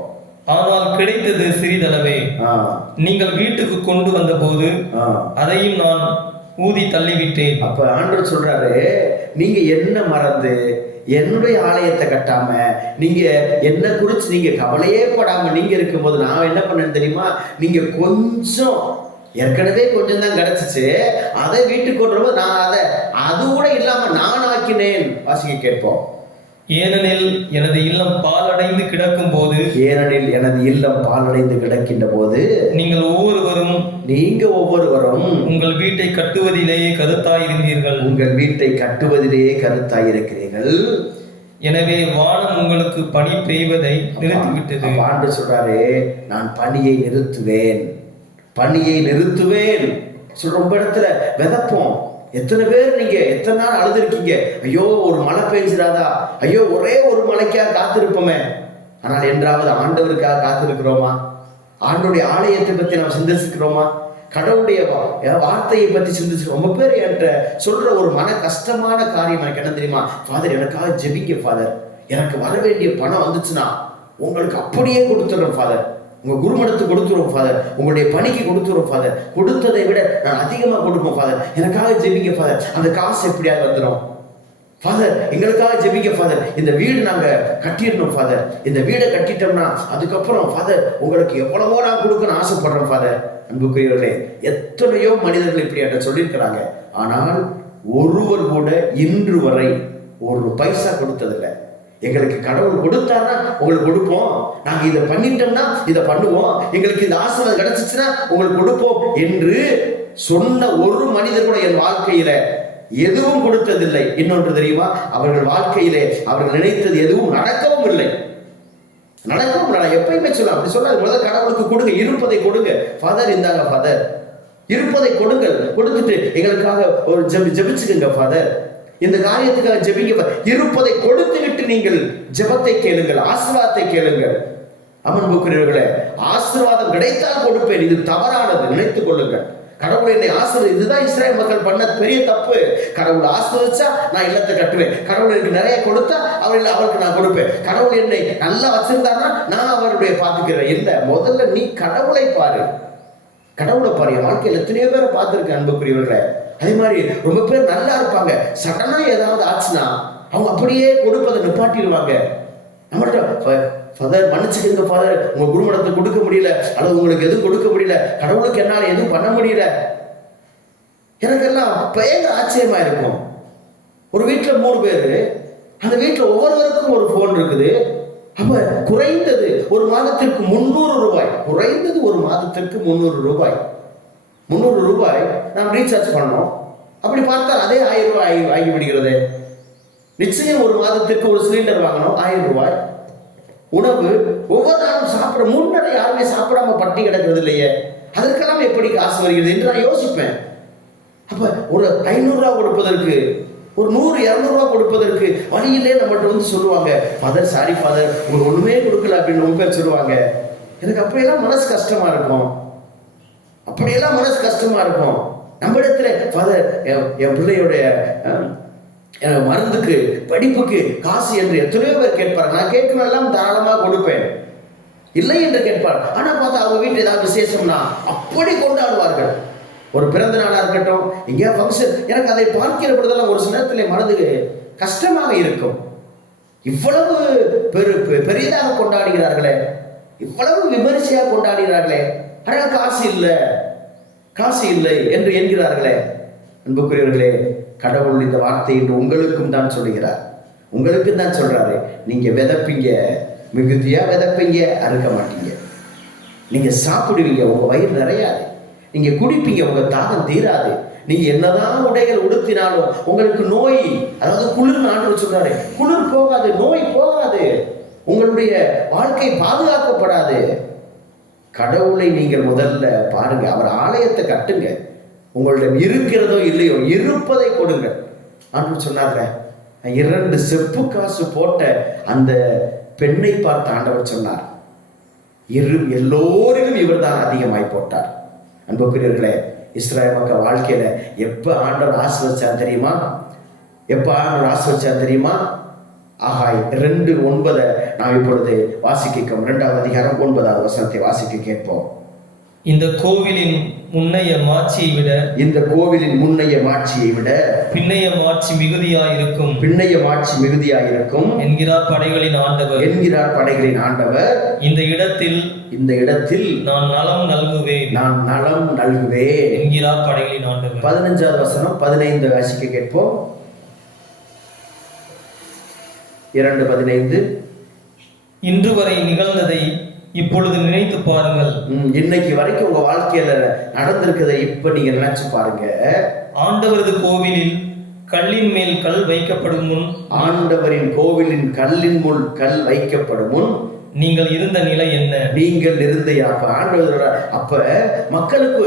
ஆனால் கிடைத்தது சிறிதளவே. நீங்கள் வீட்டுக்கு கொண்டு வந்த போது அதையும் நான் ஊதி தள்ளிவிட்டேன். அப்ப ஆண்டவர் சொல்றாரு, நீங்க என்ன மறந்து என்னுடைய ஆலயத்தை கட்டாம, நீங்க என்ன குறிச்சு நீங்க கவலையே படாம நீங்க இருக்கும்போது நான் என்ன பண்ணேன்னு தெரியுமா? நீங்க கொஞ்சம், ஏற்கனவே கொஞ்சம் தான் கிடைச்சிச்சு, அதை வீட்டுக்கு கொண்டு வரும்போது நான் அது கூட இல்லாம நான் ஆக்கினேன். வாசிக்க கேட்போம். ஏனெனில் எனது இல்லம் பாலடைந்து கிடக்கின்ற போது நீங்கள் ஒவ்வொருவரும் உங்கள் வீட்டை கட்டுவதிலேயே கருத்தாயிருக்கிறீர்கள். எனவே வானம் உங்களுக்கு பனி பெய்வதை நிறுத்திவிட்டது. ஆண்டவர் சொல்றாரு, நான் பனியை நிறுத்துவேன். ரொம்ப இடத்துல விதைப்போம். எத்தனை பேர் நீங்க எத்தனை நாள் அழுதுருக்கீங்க, ஐயோ ஒரு மழை பெய்ஞ்சிடாதா, ஐயோ ஒரே ஒரு மழைக்காக காத்திருப்போமே. ஆனால் என்றாவது ஆண்டவருக்காக காத்திருக்கிறோமா? ஆண்டோடைய ஆலயத்தை பத்தி நாம் சிந்திச்சுக்கிறோமா? கடவுளுடைய வார்த்தையை பத்தி சிந்திச்சு ரொம்ப பேர் என்கிட்ட சொல்ற ஒரு மன கஷ்டமான காரியம் எனக்கு என்ன தெரியுமா? ஃபாதர், எனக்காக ஜெபிங்க ஃபாதர், எனக்கு வர வேண்டிய பணம் வந்துச்சுன்னா உங்களுக்கு அப்படியே கொடுத்துடுறோம் ஃபாதர், உங்க குருமடத்துக்கு கொடுத்துருவோம் ஃபாதர், உங்களுடைய பணிக்கு கொடுத்துருவோம் ஃபாதர், கொடுத்ததை விட நான் அதிகமாக கொடுப்போம் ஃபாதர், எனக்காக ஜெபிங்க ஃபாதர், அந்த காசு எப்படியாவது வந்துடும் ஃபாதர், எங்களுக்காக ஜெபிங்க ஃபாதர், இந்த வீடு நாங்க கட்டிடணும் ஃபாதர், இந்த வீடை கட்டிட்டோம்னா அதுக்கப்புறம் ஃபாதர் உங்களுக்கு எவ்வளவோ நான் கொடுக்கணும்னு ஆசைப்படுறோம் ஃபாதர். அன்புக்குரியவர்களே, எத்தனையோ மனிதர்கள் இப்படி என்ற சொல்லியிருக்கிறாங்க. ஆனால் ஒருவர் கூட இன்று வரை ஒரு பைசா கொடுத்ததில்லை. எங்களுக்கு கடவுள் கொடுத்தாருன்னா உங்களுக்கு கொடுப்போம், நாங்க இதை பண்ணிட்டோம்னா இதை பண்ணுவோம், எங்களுக்கு இந்த ஆசீர்வாதம் கிடைச்சிச்சுன்னா உங்களுக்கு கொடுப்போம் என்று சொன்ன ஒரு மனிதர் கூட என் வாழ்க்கையில எதுவும் கொடுத்ததில்லை. இன்னொன்று தெரியுமா? அவர்கள் வாழ்க்கையிலே அவர்கள் நினைத்தது எதுவும் நடக்கவும் இல்லை. எப்பயுமே சொல்ல அப்படி சொல்லாது. முதல்ல கடவுளுக்கு கொடுங்க, இருப்பதை கொடுங்க. ஃபாதர் இந்தாங்க ஃபாதர், இருப்பதை கொடுங்கள், கொடுத்துட்டு எங்களுக்காக ஒரு ஜெபிச்சுக்குங்க ஃபாதர், இந்த காரியத்துக்காக ஜெபிங்க. இருப்பதை கொடுத்து விட்டு நீங்கள் ஜெபத்தை கேளுங்கள், ஆசீர்வாதத்தை கேளுங்கள். அமன்புக்குரியவர்களே, ஆசீர்வாதம் கிடைத்தால் கொடுப்பேன், இது தவறானது நினைத்துக் கொள்ளுங்கள். கடவுள் என்னை ஆசீர்வதி, இதுதான் இஸ்ரேல் மக்கள் பண்ண பெரிய தப்பு. கடவுள் ஆசீர்வதிச்சா நான் இல்லத்தை கட்டுவேன், கடவுள் எனக்கு நிறைய கொடுத்தா அவருக்கு நான் கொடுப்பேன், கடவுள் என்னை நல்லா வச்சிருந்தாருன்னா நான் அவருடைய பார்த்துக்கிறேன். இல்லை, முதல்ல நீ கடவுளை பாரு. என் வாழ்க்கையில் எத்தனையோ பேரை பார்த்துருக்கேன் அன்புக்குரியவர்களே. அதே மாதிரி ரொம்ப பேர் நல்லா இருப்பாங்க, சடனா ஏதாவது ஆச்சுன்னா அவங்க அப்படியே கொடுப்பதை நிப்பாட்டிடுவாங்க. நம்மள்ட்ட ஃபாதர் மன்னிச்சுக்கங்க ஃபாதர், உங்க குருமடத்தை கொடுக்க முடியல, அல்லது உங்களுக்கு எதுவும் கொடுக்க முடியல, கடவுளுக்கு என்னால எதுவும் பண்ண முடியல. எனக்கெல்லாம் பயங்கர ஆச்சரியமா இருக்கும். ஒரு வீட்டுல 3 பேரு, அந்த வீட்டுல ஒவ்வொருவருக்கும் ஒரு போன் இருக்குது. அப்ப குறைந்தது ஒரு மாதத்திற்கு 300 ரூபாய், குறைந்தது ஒரு மாதத்திற்கு 300 ரூபாய், 300 ரூபாய் நாம் ரீசார்ஜ் பண்ணோம். அப்படி பார்த்தா அதே 1000 ரூபாய் ஆகிவிடுகிறது. நிச்சயம் ஒரு மாதத்திற்கு ஒரு சிலிண்டர் வாங்கணும், 1000 ரூபாய். உணவு ஒவ்வொரு நாளும் சாப்பிட 3 நேரம் யாருமே சாப்பிடாம பட்டி கிடக்கிறது இல்லையே, அதற்கெல்லாம் எப்படி காசு வருகிறது என்று நான் யோசிப்பேன். அப்ப ஒரு 500 ரூபாய் கொடுப்பதற்கு, ஒரு 100-200 ரூபாய் கொடுப்பதற்கு வழியிலே நம்மகிட்ட வந்து சொல்லுவாங்க, ஃபாதர் சாரி ஃபாதர் உங்களுக்கு ஒண்ணுமே கொடுக்கல அப்படின்னு ரொம்ப பேர் சொல்லுவாங்க. எனக்கு அப்படியெல்லாம் மனசு கஷ்டமா இருக்கும். நம்ம இடத்துல ஃபாதர் என் பிள்ளையுடைய மருந்துக்கு படிப்புக்கு காசு என்று எத்தனையோ பேர் கேட்பார். நான் கேட்கணும் எல்லாம் தாராளமாக கொடுப்பேன், இல்லை என்று கேட்பார். ஆனா பார்த்தா அவங்க வீட்டில் ஏதாவது விசேஷம்னா அப்படி கொண்டாடுவார்கள். ஒரு பிறந்த நாளா இருக்கட்டும், எங்கேயா ஃபங்க்ஷன், எனக்கு அதை பார்க்கிற பொழுதெல்லாம் ஒரு சில நேரத்தில் மனதுக்கு கஷ்டமாக இருக்கும். இவ்வளவு பெரியதாக கொண்டாடுகிறார்களே, இவ்வளவு விமரிசையாக கொண்டாடுகிறார்களே, ஆனால் காசு இல்லை என்று என்கிறார்களே. அன்புக்குரியவர்களே, கடவுள் இந்த வார்த்தை என்று உங்களுக்கும் தான் சொல்லுகிறார், உங்களுக்கும் தான் சொல்றாரு. நீங்க விதைப்பீங்க, மிகுதியா விதைப்பீங்க, அறுக்க மாட்டீங்க. நீங்க சாப்பிடுவீங்க, உங்க வயிறு நிறையாது. நீங்க குடிப்பீங்க, உங்க தாகம் தீராது. நீங்க என்னதான் உடைகள் உடுத்தினாலும் உங்களுக்கு நோய், அதாவது குளிர் ஆண்டவர் சொல்றாரு, குளிர் போகாது, நோய் போகாது, உங்களுடைய வாழ்க்கை பாதுகாக்கப்படாது. கடவுளை நீங்கள் முதல்ல பாருங்க, அவர் ஆலயத்தை கட்டுங்க. உங்களிடம் இருக்கிறதோ இல்லையோ, இருப்பதை கொடுங்க. ஆண்டவர் சொன்னார்ல, 2 செப்பு காசு போட்ட அந்த பெண்ணை பார்த்து ஆண்டவர் சொன்னார், எல்லோரிலும் இவர் தான் அதிகமாய் போட்டார். அன்புக்குரியவர்களே, இஸ்ராயல் மக்கள் வாழ்க்கையில எப்ப ஆண்டவர் ஆசீர்வதிச்சார் தெரியுமா? ஆகாய் 2:9 நாம் இப்பொழுது வாசிக்கிறோம். 2வது அதிகாரம் 9வது வசனத்தை வாசிக்க கேட்போம். இந்த கோவிலின் முன்னைய மாட்சியை விட பின்னைய மாட்சி மிகுதியாயிருக்கும் என்கிறார் படைகளின் ஆண்டவர். இந்த இடத்தில் நான் நலம் நல்குவேன் என்கிறார் படைகளின் ஆண்டவர். 15வது வசனம் 15 வாசிக்க கேட்போம். 2:15. இன்று வரை நிகழ்ந்ததை இப்பொழுது நினைத்து பாருங்கள். இன்னைக்கு வரைக்கும் உங்க வாழ்க்கையில நடந்திருக்கிறதை இப்ப நீங்க நினைச்சு பாருங்க. ஆண்டவரது கோவிலில் கல்லின் மேல் கல் வைக்கப்படும் முன், ஆண்டவரின் கோவிலின் கல்லின் முள் கல் வைக்கப்படும் முன் நீங்கள் இருந்த நிலை என்ன? அப்ப மக்களுக்கு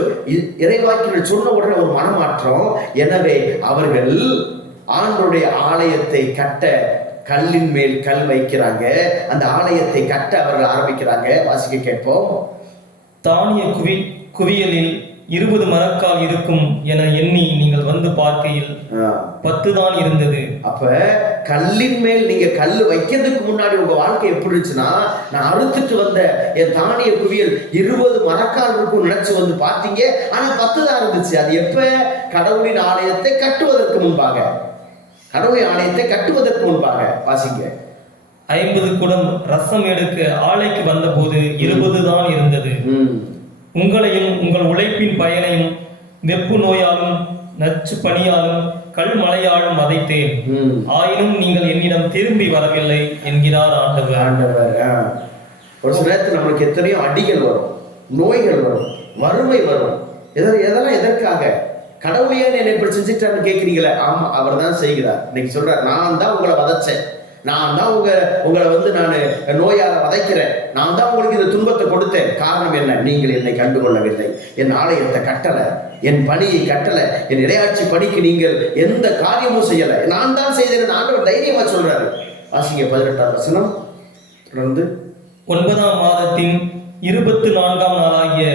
இறைவாக்கினர் சொன்ன உடனே ஒரு மனமாற்றம். எனவே அவர்கள் ஆண்டவருடைய ஆலயத்தை கட்ட கல்லின் மேல் கல் வைக்கிறாங்க. அந்த ஆலயத்தை கட்ட அவர்கள் ஆரம்பிக்கிறாங்க. வாசிக்க கேட்போம். தானிய குவியலில் 20 மரக்கால் இருக்கும் என எண்ணி நீங்கள் வந்து பார்க்கையில் 10 தான் இருந்தது. அப்ப கல்லின் மேல் நீங்க கல்லு வைக்கிறதுக்கு முன்னாடி உங்க வாழ்க்கை எப்படி இருந்துச்சுன்னா, நான் அறுத்துட்டு வந்த என் தானிய குவியல் 20 மரக்கால் இருக்கும் நினைச்சு வந்து பார்த்தீங்க, ஆனா 10 தான் இருந்துச்சு. அது எப்ப? கடவுளின் ஆலயத்தை கட்டுவதற்கு முன்பாக. வாசிங்க. 50 குடம் ரசம் எடுக்க ஆலைக்கு வந்த போது 20 தான் இருந்தது. உங்களையும் உங்கள் உழைப்பின் பயனையும் வெப்பு நோயாலும் நச்சு பணியாலும் கல் மழையாலும் வதைத்தேன். ஆயினும் நீங்கள் என்னிடம் திரும்பி வரவில்லை என்கிறார் ஆண்டவர். ஒரு சில நேரத்தில் நம்மளுக்கு எத்தனையோ அடிகள் வரும், நோய்கள் வரும், வறுமை வரும். இதெல்லாம் எதற்காக? கடவுளையே என்னை இப்படி செஞ்சுட்டான்னு கேட்குறீங்களே. ஆமா, அவர் தான் செய்கிறார். இன்னைக்கு சொல்றார், நான் தான் உங்களை வதைச்சேன், நான் தான் உங்களை நான் நோயால வதைக்கிறேன், நான் தான் உங்களுக்கு இந்த துன்பத்தை கொடுத்தேன். காரணம் என்ன? நீங்கள் என்னை கண்டுகொள்ளவில்லை, என் ஆலயத்தை கட்டலை, என் பணியை கட்டலை, என் இறையாட்சி பணிக்கு நீங்கள் எந்த காரியமும் செய்யலை, நான் தான் செய்தேன். ஆண்டவர் தைரியமா சொல்றாரு. வாசிங்க 18வது வசனம் தொடர்ந்து. 9ஆம் மாதத்தின் 24ஆம் நாளாகிய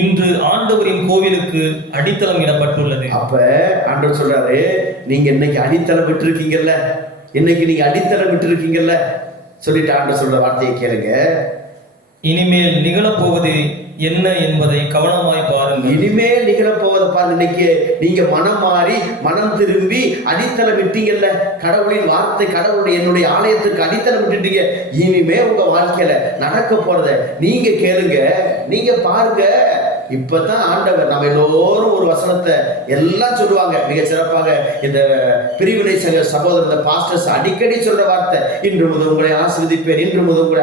இன்று ஆண்டவரின் கோவிலுக்கு அடித்தளம் இடப்பட்டுள்ளது. அப்ப ஆண்டவர் சொல்றாரு, நீங்க இன்னைக்கு அடித்தளம் விட்டுருக்கீங்கல்ல, சொல்லிட்டு ஆண்டவர் சொல்ற வார்த்தையை கேளுங்க. இனிமேல் நிகழப்போவது என்ன என்பதை கவனமாய் பாருங்கள். இனிமேல் நிகழப்போவதை பாருங்க. இன்னைக்கு நீங்க மனம் மாறி மனம் திரும்பி அடித்தளம் விட்டீங்கல்ல, கடவுளின் வார்த்தை, கடவுளுடைய என்னுடைய ஆலயத்துக்கு அடித்தளம் விட்டுட்டீங்க. இனிமே உங்க வாழ்க்கையில நடக்க போறத நீங்க கேளுங்க, நீங்க பாருங்க. இப்பதான் ஆண்டவர், நம்ம எல்லோரும் ஒரு வசனத்தை எல்லாம் சொல்லுவாங்க மிக சிறப்பாக. இந்த பிரிவினை சகோதரர் பாஸ்டர்ஸ் அடிக்கடி சொல்ற வார்த்தை, இன்று முதல் உங்களை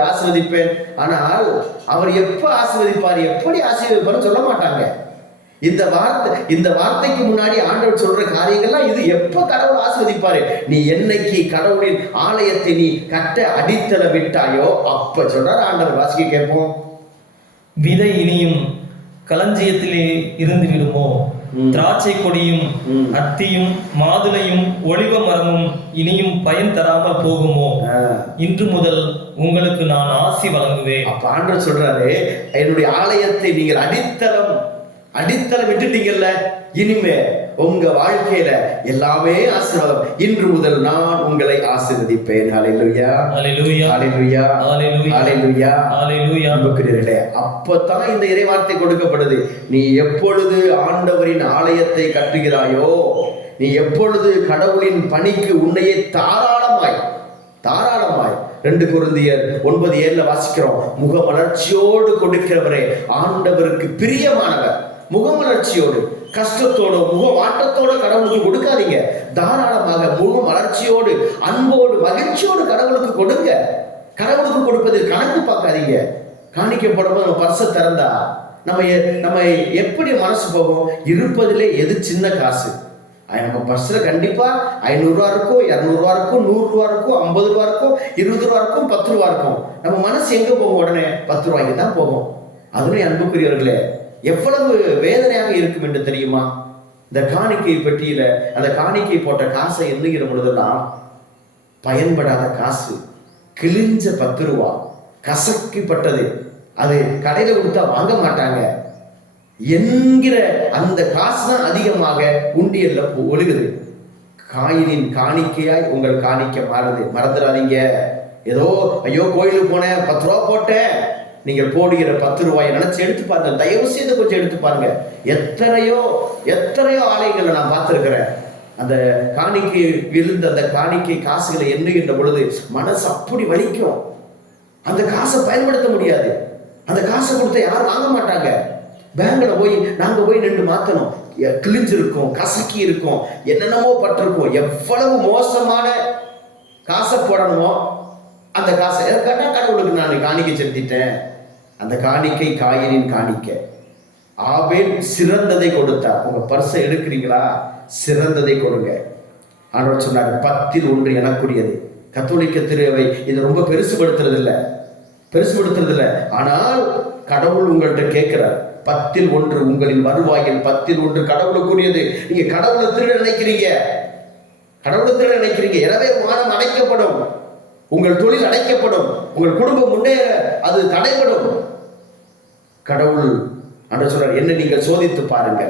ஆசீர்வதிப்பேன். ஆனால் அவர் எப்ப ஆசீர்வதிப்பார், எப்படி ஆசீர்வதிப்பார் சொல்ல மாட்டாங்க. இந்த வார்த்தைக்கு முன்னாடி ஆண்டவர் சொல்ற காரியங்கள்லாம், இது எப்ப கடவுள் ஆசீர்வதிப்பாரு, நீ என்னைக்கு கடவுளின் ஆலயத்தை நீ கட்ட அடித்தள விட்டாயோ அப்ப சொல்றாரு ஆண்டவர். வாசிக்க கேட்போம். விதை இனியும் களஞ்சியத்திலே இருந்து விடுமோ? திராட்சை கொடியும் அத்தியும் மாதுளையும் ஒலிவ மரமும் இனியும் பயன் தராமல் போகுமோ? இன்று முதல் உங்களுக்கு நான் ஆசி வழங்குவேன். அப்ப ஆண்டவர் சொல்றாரு, என்னுடைய ஆலயத்தை நீங்கள் அடித்தளம் விட்டுட்டீங்கல்ல, இனிமே உங்க வாழ்க்கையில எல்லாமே ஆசீர்வாதம். இன்று முதல் நான் உங்களை ஆசீர்வதிப்பேன். ஹல்லேலூயா, ஹல்லேலூயா, ஹல்லேலூயா, ஹல்லேலூயா, ஹல்லேலூயா, ஹல்லேலூயா. அன்புக்குரியவர்களே, அப்பதான் இந்த இறைவார்த்தை கொடுக்கப்படுது. நீ எப்பொழுது ஆண்டவரின் ஆலயத்தை கட்டுகிறாயோ, நீ எப்பொழுது கடவுளின் பணிக்கு உன்னையே தாராளமாய் 2 கொரிந்தியர் 9:7 வாசிக்கிறோம். முகமலர்ச்சியோடு கொடுக்கிறவரே ஆண்டவருக்கு பிரியமானவர். முகமலர்ச்சியோடு, கஷ்டத்தோடு, முகவாட்டத்தோடு கடவுளுக்கு கொடுக்காதீங்க. தாராளமாக முகமலர்ச்சியோடு, அன்போடு, மகிழ்ச்சியோடு கடவுளுக்கு கொடுங்க. கடவுளுக்கு கொடுப்பதில் கணக்கு பார்க்காதீங்க. காணிக்கப்படும்போது நம்ம பர்ஸை திறந்தா நம்ம எப்படி மனசு போகும்? இருப்பதிலே எது சின்ன காசு? நம்ம பர்ஸில் கண்டிப்பா 500 ரூபா இருக்கும், 200 ரூபா இருக்கும், 100 ரூபா இருக்கும், 50 ரூபா இருக்கும், 20 ரூபா இருக்கும், 10 ரூபா இருக்கும். நம்ம மனசு எங்க போகும்? உடனே 10 ரூபாய்க்கு தான் போகும். அதுலேயும் அன்புக்குரியவர்களே, எவ்வளவு வேதனையாக இருக்கும் என்று தெரியுமா? இந்த காணிக்கை பெட்டியில அந்த காணிக்கை போட்ட காசை எண்ணுகிற பொழுதெல்லாம் பயன்படாத காசு, கிழிஞ்ச 10 ரூபா, கசக்கிப்பட்டது, அது கடையில கொடுத்தா வாங்க மாட்டாங்க என்கிற அந்த காசு தான் அதிகமாக உண்டியல்ல ஒழுகுது. காயினின் காணிக்கையாய் உங்கள் காணிக்கை மாறுது. மறந்துடாதீங்க. ஏதோ ஐயோ கோயிலுக்கு போனேன் 10 ரூபா போட்டேன், நீங்கள் போடுகிற 10 ரூபாயை நினைச்சு எடுத்து பாருங்க. தயவு செய்து கொஞ்சம் எடுத்து பாருங்க. எத்தனையோ ஆலயங்களை நான் பார்த்திருக்கிறேன். அந்த காணிக்கை விழுந்த அந்த காணிக்கை காசுகளை எண்ணுகின்ற பொழுது மனசு அப்படி வலிக்கும். அந்த காசை பயன்படுத்த முடியாது. அந்த காசை கொடுத்த யாரும் வாங்க மாட்டாங்க. பேங்க்ல நாங்க போய் நின்று மாத்தணும். கிழிஞ்சிருக்கும், கசக்கி இருக்கும், என்னென்னமோ பட்டிருக்கும். எவ்வளவு மோசமான காசை போடணுமோ அந்த காசை கேட்டா கடவுளுக்கு நான் காணிக்கை செலுத்திட்டேன். அந்த காணிக்கை காயினின் காணிக்கை. ஆபேல் சிறந்ததை கொடுத்தார். உங்க பர்ஸை எடுக்கிறீங்களா? சிறந்ததை கொடுங்க. ஆண்டவர் சொன்னார் 10ல் 1 எனக்குரியது. கத்தோலிக்க திருவை இதை ரொம்ப பெருசுபடுத்துறது இல்லை. ஆனால் கடவுள் உங்கள்கிட்ட கேட்கிறார், 10ல் 1 உங்களின் வருவாயில் 10ல் 1 கடவுளுக்குரியது. நீங்க கடவுளை திருட நினைக்கிறீங்க. எனவே வானம் அடைக்கப்படும், உங்கள் தொழில் அடைக்கப்படும், உங்கள் குடும்பம் முன்னேற அது தடைபடும். கடவுள் ஆண்டவர் சொல்றார், என்ன நீங்கள் சோதித்து பாருங்க,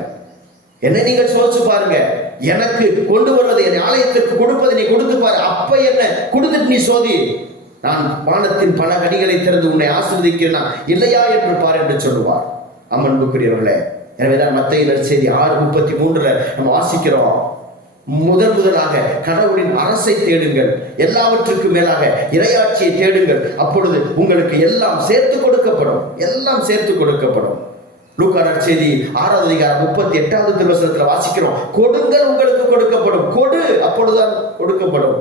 எனக்கு கொண்டு வருவது என் ஆலயத்திற்கு கொடுப்பதை நீ கொடுத்து பாரு. அப்ப என்ன கொடுத்துட்டு நீ சோதி. நான் வானத்தின் பல கனிகளை திறந்து உன்னை ஆசீர்வதிக்கிறேனா இல்லையா என்று பார் என்று சொல்லுவார். அன்புக்குரியவர்களே, எனவேதான் மத்தேயு நற்செய்தி 6:33 நம்ம வாசிக்கிறோம். முதலாக கடவுளின் அரசை தேடுங்கள், எல்லாவற்றுக்கும் மேலாக இறையாட்சியை தேடுங்கள், அப்பொழுது உங்களுக்கு எல்லாம் சேர்த்து கொடுக்கப்படும். லூக்கா நற்செய்தி 6:38 திருவசனத்தில் வாசிக்கிறோம், கொடுங்கள் உங்களுக்கு கொடுக்கப்படும். கொடு, அப்பொழுதுதான் கொடுக்கப்படும்.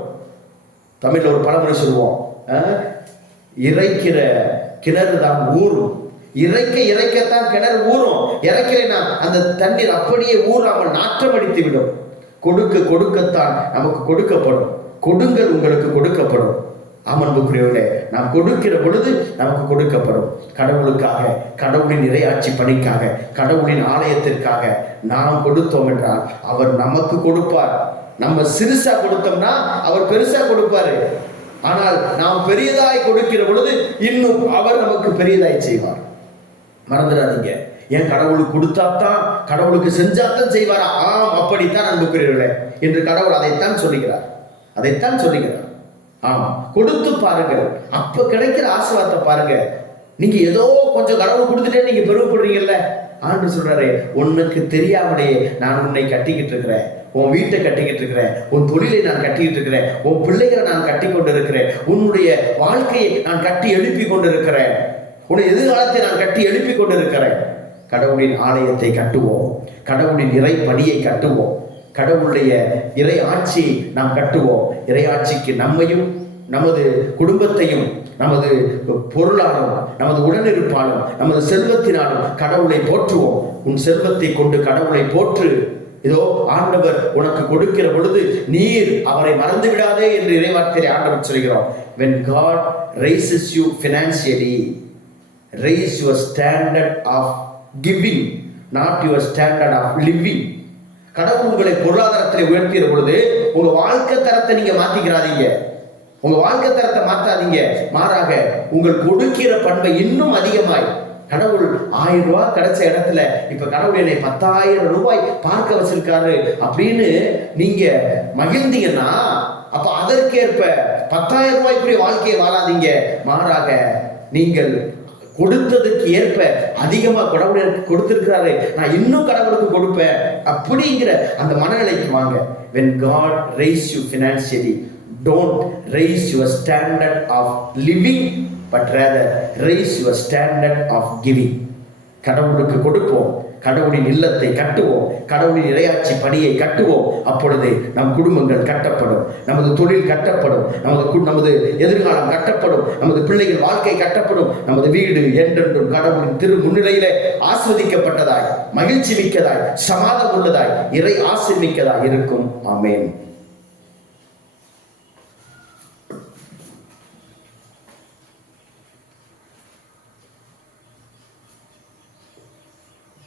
தமிழ்ல ஒரு பழமொழி சொல்லுவோம், இறைக்கிற கிணறு தான் ஊறும். இறைக்கத்தான் கிணறு ஊறும். இறைக்கலைன்னா அந்த தண்ணீர் அப்படியே ஊறாமல் நாற்றம் அடித்து விடும். கொடுக்கத்தான் நமக்கு கொடுக்கப்படும். கொடுங்கள் உங்களுக்கு கொடுக்கப்படும். அன்புக்குரியவர்களே, நாம் கொடுக்கிற பொழுது நமக்கு கொடுக்கப்படும். கடவுளுக்காக, கடவுளின் இறையாட்சி பணிக்காக, கடவுளின் ஆலயத்திற்காக நாம் கொடுத்தோம் என்றால் அவர் நமக்கு கொடுப்பார். நம்ம சிறுசா கொடுத்தோம்னா அவர் பெருசா கொடுப்பாரு. ஆனால் நாம் பெரியதாய் கொடுக்கிற பொழுது இன்னும் அவர் நமக்கு பெரியதாய் செய்வார். மறந்துடாதீங்க. ஏன் கடவுளுக்கு கொடுத்தாத்தான், கடவுளுக்கு செஞ்சாத்தான் செய்வாரா? அப்படித்தான் அன்புக்குரியவர்களே, என்று கடவுள் அதைத்தான் சொல்லுகிறார். ஆமா, கொடுத்து பாருங்கள், அப்ப கிடைக்கிற ஆசீர்வாதத்தை பாருங்க. நீங்க ஏதோ கொஞ்சம் கடவுள் கொடுத்துட்டே நீங்க பெருமைப்படுறீங்கல்ல. ஆண்டு சொல்றாரு, உனக்கு தெரியாமலேயே நான் உன்னை கட்டிக்கிட்டு இருக்கிறேன், உன் வீட்டை கட்டிக்கிட்டு இருக்கிறேன், உன் தொழிலை நான் கட்டிக்கிட்டு இருக்கிறேன், உன் பிள்ளைகளை நான் கட்டி கொண்டு இருக்கிறேன், உன்னுடைய வாழ்க்கையை நான் கட்டி எழுப்பி கொண்டு இருக்கிறேன், உன்னுடைய எதிர்காலத்தை நான் கட்டி எழுப்பி கொண்டு இருக்கிறேன். கடவுளின் ஆலயத்தை கட்டுவோம், கடவுளின் இறை பணியை கட்டுவோம், கடவுளுடைய இறை ஆட்சியை நாம் கட்டுவோம். இறை ஆட்சிக்கு நம்மையும் நமது குடும்பத்தையும் நமது பொருளாலும் நமது உடனிருப்பாலும் நமது செல்வத்தினாலும் கடவுளை போற்றுவோம். உன் செல்வத்தை கொண்டு கடவுளை போற்று. இதோ ஆண்டவர் உனக்கு கொடுக்கிற பொழுது நீர் அவரை மறந்து விடாதே என்று இறைவார்த்தையை ஆண்டவர் சொல்கிறோம். When God raises you financially, raise your standard of giving, not your standard of living. கடவுள் உங்களை பொருளாதாரத்தில் உயர்த்திற பொழுது உங்க வாழ்க்கை தரத்தை நீங்க மாத்திக்கிறாதீங்க, உங்க வாழ்க்கை தரத்தை மாற்றாதீங்க. மாறாக உங்கள் கொடுக்கிற பண்பை இன்னும் அதிகமாய் கடவுள் 1000 ரூபாய் கிடைச்ச இடத்துல இப்ப கடவுள் என்னை 10,000 ரூபாய் பார்க்க வச்சிருக்காரு அப்படின்னு நீங்க மகிழ்ந்தீங்கன்னா, அப்ப அதற்கேற்ப 10,000 ரூபாய்க்குரிய வாழ்க்கையை வாழாதீங்க. மாறாக நீங்கள் கொடுத்ததுக்கு ஏற்ப அதிகமா கடவுளுக்கு கொடுத்திருக்கிறாரு, நான் இன்னும் கடவுளுக்கு கொடுப்பேன் அப்படிங்கிற அந்த மனநிலைக்கு வாங்க. when God raise you financially, don't raise your standard of living, but rather raise your standard of giving. கடவுளுக்கு கொடுப்போம், கடவுளின் இல்லத்தை கட்டுவோம், கடவுளின் இறையாட்சி பணியை கட்டுவோம். அப்பொழுது நம் குடும்பங்கள் கட்டப்படும், நமது தொழில் கட்டப்படும், நமது எதிர்காலம் கட்டப்படும், நமது பிள்ளைகள் வாழ்க்கை கட்டப்படும், நமது வீடு என்றென்றும் கடவுளின் திரு முன்னிலையிலே ஆஸ்வதிக்கப்பட்டதாய், மகிழ்ச்சி மிக்கதாய், சமாதானம் உள்ளதாய், இறை ஆசீர்மிக்கதாய் இருக்கும். ஆமென்.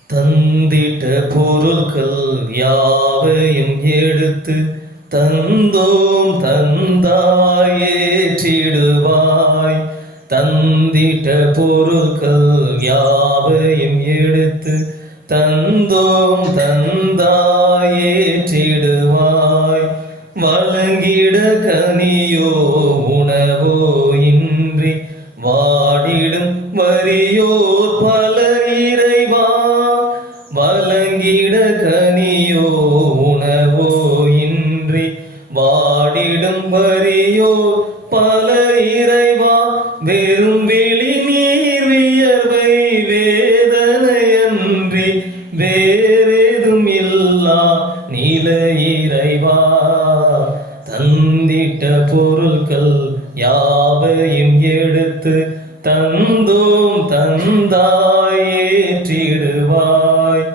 தந்திட்ட பொருட்கள் யாவையும் எடுத்து தந்தோம் தந்தாயேற்றிடுவாய். தந்திட்ட பொருட்கள் யாவையும் எடுத்து தந்தோம் தந்தாயேற்றிடுவாய். வழங்கிட கனியோ உணவோ இன்றி வாடிடும் வறியோர் பலர் இறைவா. வழங்கிட கனியோ உணவோ இன்றி வாடிடும் வறியோர் பலர் இறைவா. வெறும் வெளி நீர் வியர்வை வேதனையன்றி வேறேதும் இல்லா நில இறைவா. தந்திட்ட பொருட்கள் யாவையும் எடுத்து தந்தோம் தந்தாயேற்றிடுவாய்.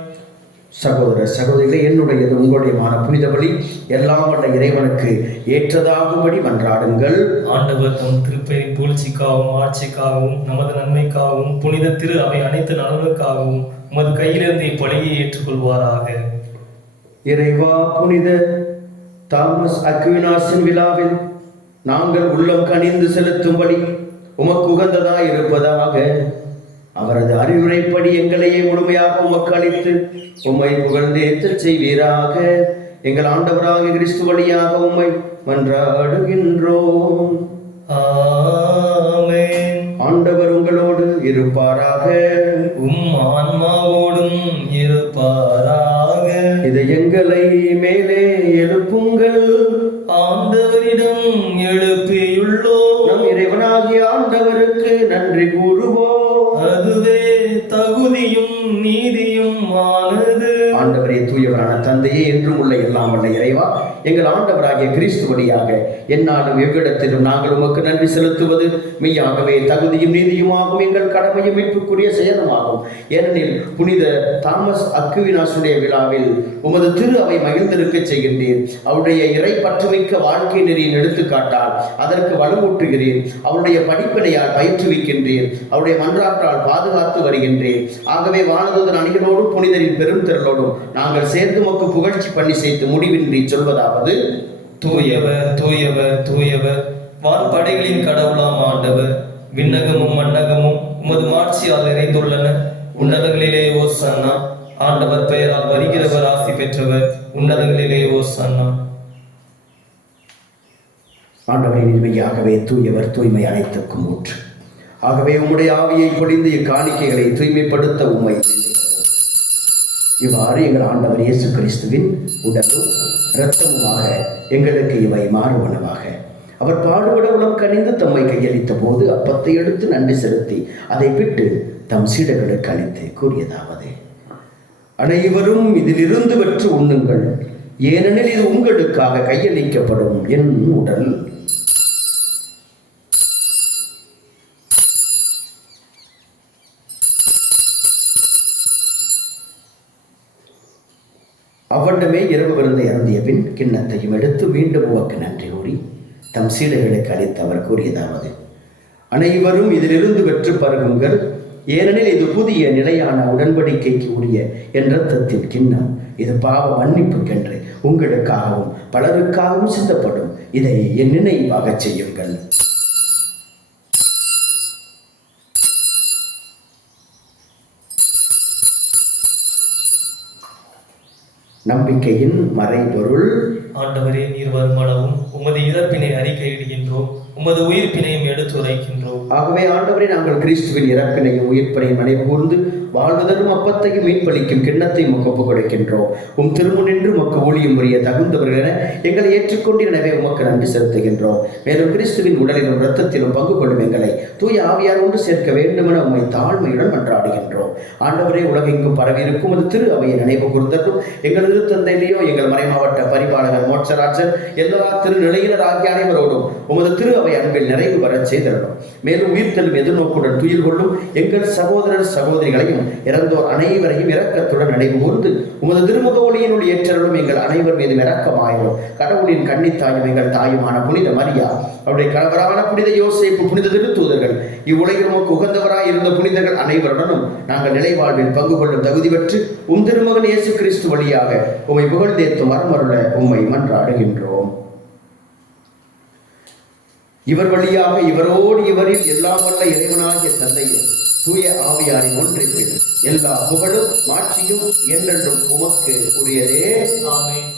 சகோதர சகோதரிகளே, என்னுடையது உங்களுடையமான புனித பலி எல்லாம் வல்ல இறைவனுக்கு ஏற்றதாகும்படி மன்றாடுங்கள். ஆண்டவர் தம் திருப்பெயரின் புகழ்ச்சிக்காகவும் ஆட்சிக்காகவும் நமது நன்மைக்காகவும் புனித திரு அவை அனைத்து நலனுக்காகவும் உமது கையிலிருந்து இப்பலியை ஏற்றுக்கொள்வாராக. இறைவா, புனித தாமஸ் அக்வினாஸின் விழாவில் நாங்கள் உள்ளம் கனிந்து செலுத்தும்படி உமக்கு உகந்ததாய் இருப்பதாக. அவரது அறிவுரைப்படி எங்களையே முழுமையாக உமக்கு அளித்து உம்மை புகழ்ந்தேற்றச் செய்வீராக. எங்கள் ஆண்டவராகிய கிறிஸ்து வழியாக உம்மை மன்றாடுகின்றோம். ஆமென். ஆண்டவர் உங்களோடு இருப்பாராக. ஆன்மாவோடும் இருப்பாராக. இதயங்களை மேலே எழுப்புங்கள். ஆண்டவரிடம் எழுப்பியுள்ளோம். நம் இறைவனாகிய ஆண்டவருக்கு நன்றி கூறுவோம். அதுவே தகுதியும் நீதியும் ஆனது. ஆண்டவரே, தூயவரான தந்தையே, என்றும் உள்ள எல்லாம் வல்ல இறைவா, எங்கள் ஆண்டவராகிய கிறிஸ்து வழியாக எந்நாளும் எவ்விடத்திலும் நாங்கள் உமக்கு நன்றி செலுத்துவது மெய்யாகவே தகுதியும் நீதியுமாகும், எங்கள் கடமையும் மீட்புக்குரிய செயலுமாகும். ஏனெனில் புனித தாமஸ் அக்வினாஸுடைய விழாவில் உமது திரு அவை மகிழ்ந்திருக்க செய்கின்றீர். அவருடைய இறை பற்றுமிக்க வாழ்க்கை நெறியின் எடுத்துக்காட்டால் அதற்கு வலுவூட்டுகிறீர். அவருடைய படிப்பினையால் பயிற்றுவிக்கின்றீர். அவருடைய மன்றாற்றால் பாதுகாத்து வருகின்றீர். ஆகவே வானதூதர் அணிகளோடும் புனிதரின் பெரும் திரளோடும் நாங்கள் சேர்ந்து உமக்கு புகழ்ச்சி பண்ணி செய்து முடிவின்றி சொல்வதாவது: தூயவர் தூயவர் தூயவர், வான்படைகளின் கடவுளாம் ஆண்டவர். விண்ணகமும் மண்ணகமும் உமது மாட்சியால் நிறைந்துள்ளன. உன்னதங்களிலே ஓசன்னா. ஆண்டவர் பெயரால் வருகிறவர் ஆசி பெற்றவர். உன்னதங்களிலே ஓசன்னா. ஆண்டவரின் இனிமையாகவே தூயவர், தூய்மை அனைத்துக்கும் ஊற்று. ஆகவே உம்முடைய ஆவியை பொழிந்து இக்காணிக்கைகளை தூய்மைப்படுத்த உம்மை இவ்வாறு எங்கள் ஆண்டவர் இயேசு கிறிஸ்துவின் உடலும் இரத்தமுமாக எங்களுக்கு இவை மாறுவனவாக. அவர் பாடுபட உளம் கனிந்து தம்மை கையளித்த போது அப்பத்தை எடுத்து நன்றி செலுத்தி அதை விட்டு தம் சீடர்களுக்கு அளித்து கூறியதாவது: அனைவரும் இதிலிருந்து பெற்று உண்ணுங்கள், ஏனெனில் இது உங்களுக்காக கையளிக்கப்படும் என் உடல். அவ்வண்ணமே இரவு விருந்தை அருந்திய பின் கிண்ணத்தையும் எடுத்து மீண்டும் உமக்கு நன்றி கூறி தம் சீடர்களுக்கு அளித்து அவர் கூறியதாவது: அனைவரும் இதிலிருந்து பெற்று பருகுங்கள், ஏனெனில் இது புதிய நிலையான உடன்படிக்கைக்கு உரிய என் இரத்தத்தின் கிண்ணம். இது பாவ மன்னிப்புக்கென்று உங்களுக்காகவும் பலருக்காகவும் சிந்தப்படும். இதை என் நினைவாக செய்யுங்கள். நம்பிக்கையின் மறைபொருள். ஆண்டவரே, நீர் வருமளவும் உமது இறப்பினை அறிக்கையிடுகின்றோம், உமது உயிர்ப்பினையும் எடுத்துரைக்கின்றோம். ஆகவே ஆண்டவரே, நாங்கள் கிறிஸ்துவின் இறப்பினையும் உயிர்ப்பினையும் நினைவு கூர்ந்து வாழ்வதற்கும் அப்பத்தையும் மீட்பளிக்கும் கிண்ணத்தையும் ஒப்புக் கொடுக்கின்றோம். திருமுன்னின்று உமக்கு ஊழியம் புரிய தகுந்தவர்கள் என எங்களை ஏற்றுக்கொண்டு, எனவே உமக்கு நன்றி செலுத்துகின்றோம். மேலும் கிறிஸ்துவின் உடலிலும் இரத்தத்திலும் பங்கு கொள்ளும் எங்களை தூய ஆவியார் ஒன்று சேர்க்க வேண்டுமென உம்மை தாழ்மையுடன் மன்றாடுகின்றோம். ஆண்டவரே, உலகெங்கும் பரவியிருக்கும் அது திரு அவையை நினைவு கூர்ந்ததும் எங்கள் திருத்தந்தையிலேயோ எங்கள் மறைமாவட்ட பரிபாலகர் மோட்சராஜன் எல்லா திருநிலையினர் ஆகிய அனைவரோடும் உமது திரு அவை அன்பில் நிறைவு வரச் செய்திடணும். மேலும் உயிர்த்தெழும் எதிர்நோக்குடன் துயில் கொள்ளும் எங்கள் சகோதரர் சகோதரிகளையும் இறந்தோர் அனைவரையும் இரக்கத்துடன் நினைவு கூர்ந்து உமது திருமுக ஒளியினுள் ஏற்றலும் எங்கள் அனைவர் மீதும் இரக்கமாயிரும். கடவுளின் கன்னித்தாயும் எங்கள் தாயுமான புனித மரியா, அவருடைய கணவரான புனித யோசேப்பு, புனித திருத்தூதர்கள், இவ்வுலகில் உமக்கு உகந்தவராய் இருந்த புனிதர்கள் அனைவருடனும் நாங்கள் நிலைவாழ்வில் பங்கு கொள்ளும் தகுதி பெற்று திருமகன் இயேசு கிறிஸ்து வழியாக உம்மை புகழ்ந்தேத்தும் வரமருள உம்மை மன்றாடுகின்றோம். இவர் வழியாக இவரோடு இவரில் எல்லாம் வல்ல இறைவனாகிய தந்தையும் தூய ஆவியாரின் ஒன்றிற்கு எல்லா புகழும் மாட்சியும் என்றென்றும் உமக்கு உரியதே. ஆமென்.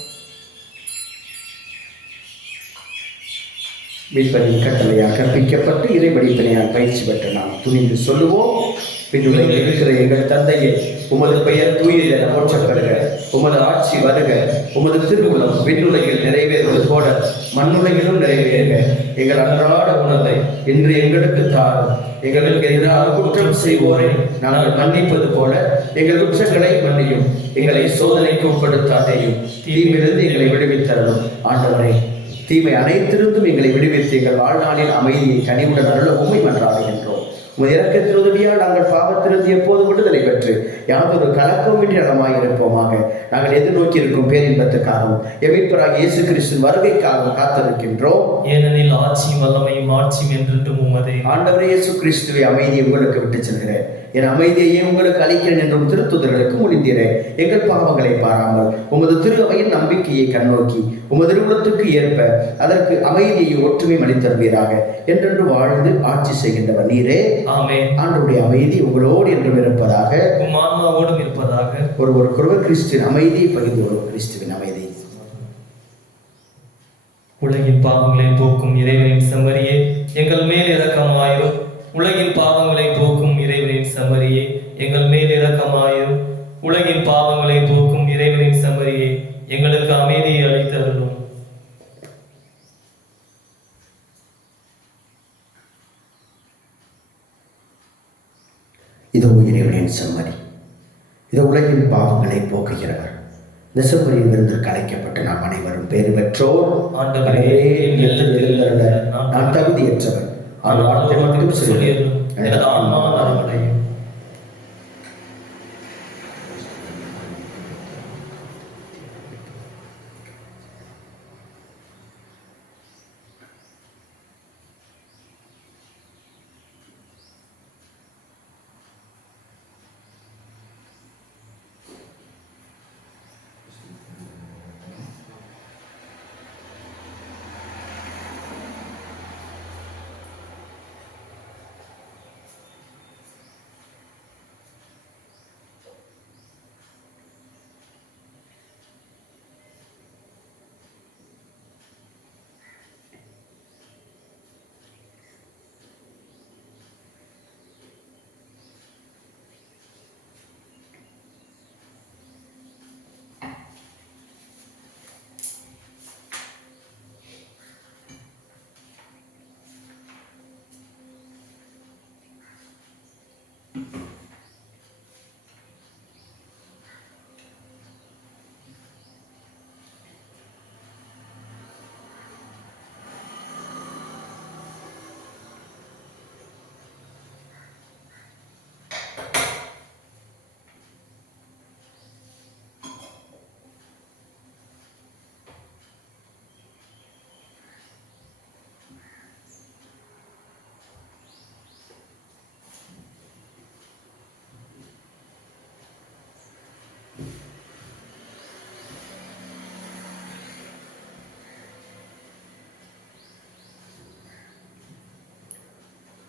மீட்பரின் கட்டளையால் கற்பிக்கப்பட்டு இறைவடிப்பினையால் பயிற்சி பெற்ற நாம் துணிந்து சொல்லுவோம். பின்னுலகில் இருக்கிற எங்கள் தந்தையே, உமது பெயர் தூயது என போற்றப்பெறுக. உமது ஆட்சி வருக. உமது திருவுளம் விண்ணுலகில் நிறைவேறுவது போல மண்ணுலகிலும் நிறைவேறுக. எங்கள் அன்றாட உணவை இன்று எங்களுக்கு தாரும். எங்களுக்கு எதிராக குற்றம் செய்வோரை நாங்கள் மன்னிப்பது போல எங்கள் குற்றங்களை மன்னியும். எங்களை சோதனைக்கு உட்படுத்தாதையும் தீமையிலிருந்து எங்களை விடுவித்தரணும். ஆண்டவரே, தீமை அனைத்திருந்தும் எங்களை விடுவித்து எங்கள் வாழ்நாளின் அமைதியை கனிவுடன் அருள உம்மை மன்றாடுகின்றோம். உமது இரக்கத்தின் உதவியால் நாங்கள் பாவத்திலிருந்து எப்போது விடுதலை பெற்று யாதொரு கலக்கமின்றி நலமாயிருப்போமாக. நாங்கள் எதிர்நோக்கி இருக்கும் பேரின்பத்துக்காகவும் மீட்பராகிய இயேசு கிறிஸ்துவின் வருகைக்காகவும் காத்திருக்கின்றோம். ஏனெனில் ஆட்சியும் வல்லமையும் மாட்சியும் என்றென்றும் உமதே. ஆண்டவரே இயேசு கிறிஸ்துவை அமைதியை உங்களுக்கு விட்டு செல்கிறேன், என் அமைதியையே உங்களுக்கு அளிக்கிறேன் என்றும் திருத்துதர்களுக்கு மொழிந்தீரேன். எங்கள் பாவங்களை பாராமல் உமது திரு அவையின் நம்பிக்கையை கண்ணோக்கி உமது திருவுளத்துக்கு ஏற்ப அதற்கு அமைதியை ஒற்றுமை அளித்தருவீராக. என்றென்று வாழ்ந்து ஆட்சி செய்கின்றவர் நீரே. ஆமென். ஆண்டவருடைய அமைதி உங்களோடு என்றும் இருப்பதாக, உம் ஆன்மாவோடும் இருப்பதாக. ஒருவருக்கொருவர் கிறிஸ்துவின் அமைதியை பகிர்ந்து கொள்வோம். கிறிஸ்துவின் அமைதி. உலகின் பாவங்களை போக்கும் இறைவனின் செம்மறியே, எங்கள் மேல் இரக்கமாயிரும். உலகின் பாவங்களை போக்கும் இறைவனின் செம்மறியே, எங்கள் மேல் இரக்கமாயிரும். உலகின் பாவங்களை போக்கும் இறைவனின் செம்மறியே, எங்களுக்கு அமைதியை அளித்தருளும். இதோ இறைவனின் செம்மறி, இதோ உலகின் பாவங்களை போக்குகிறவர். இந்த செம்மறியின் விருந்திற்கு அழைக்கப்பட்ட நாம் அனைவரும் பேறு பெற்றோர். ஆண்டவரே, நான் தகுதியற்றவன், ஆனால் வார்த்தை மட்டும் சொல்லியது எனது ஆன்மா நலமடையும்.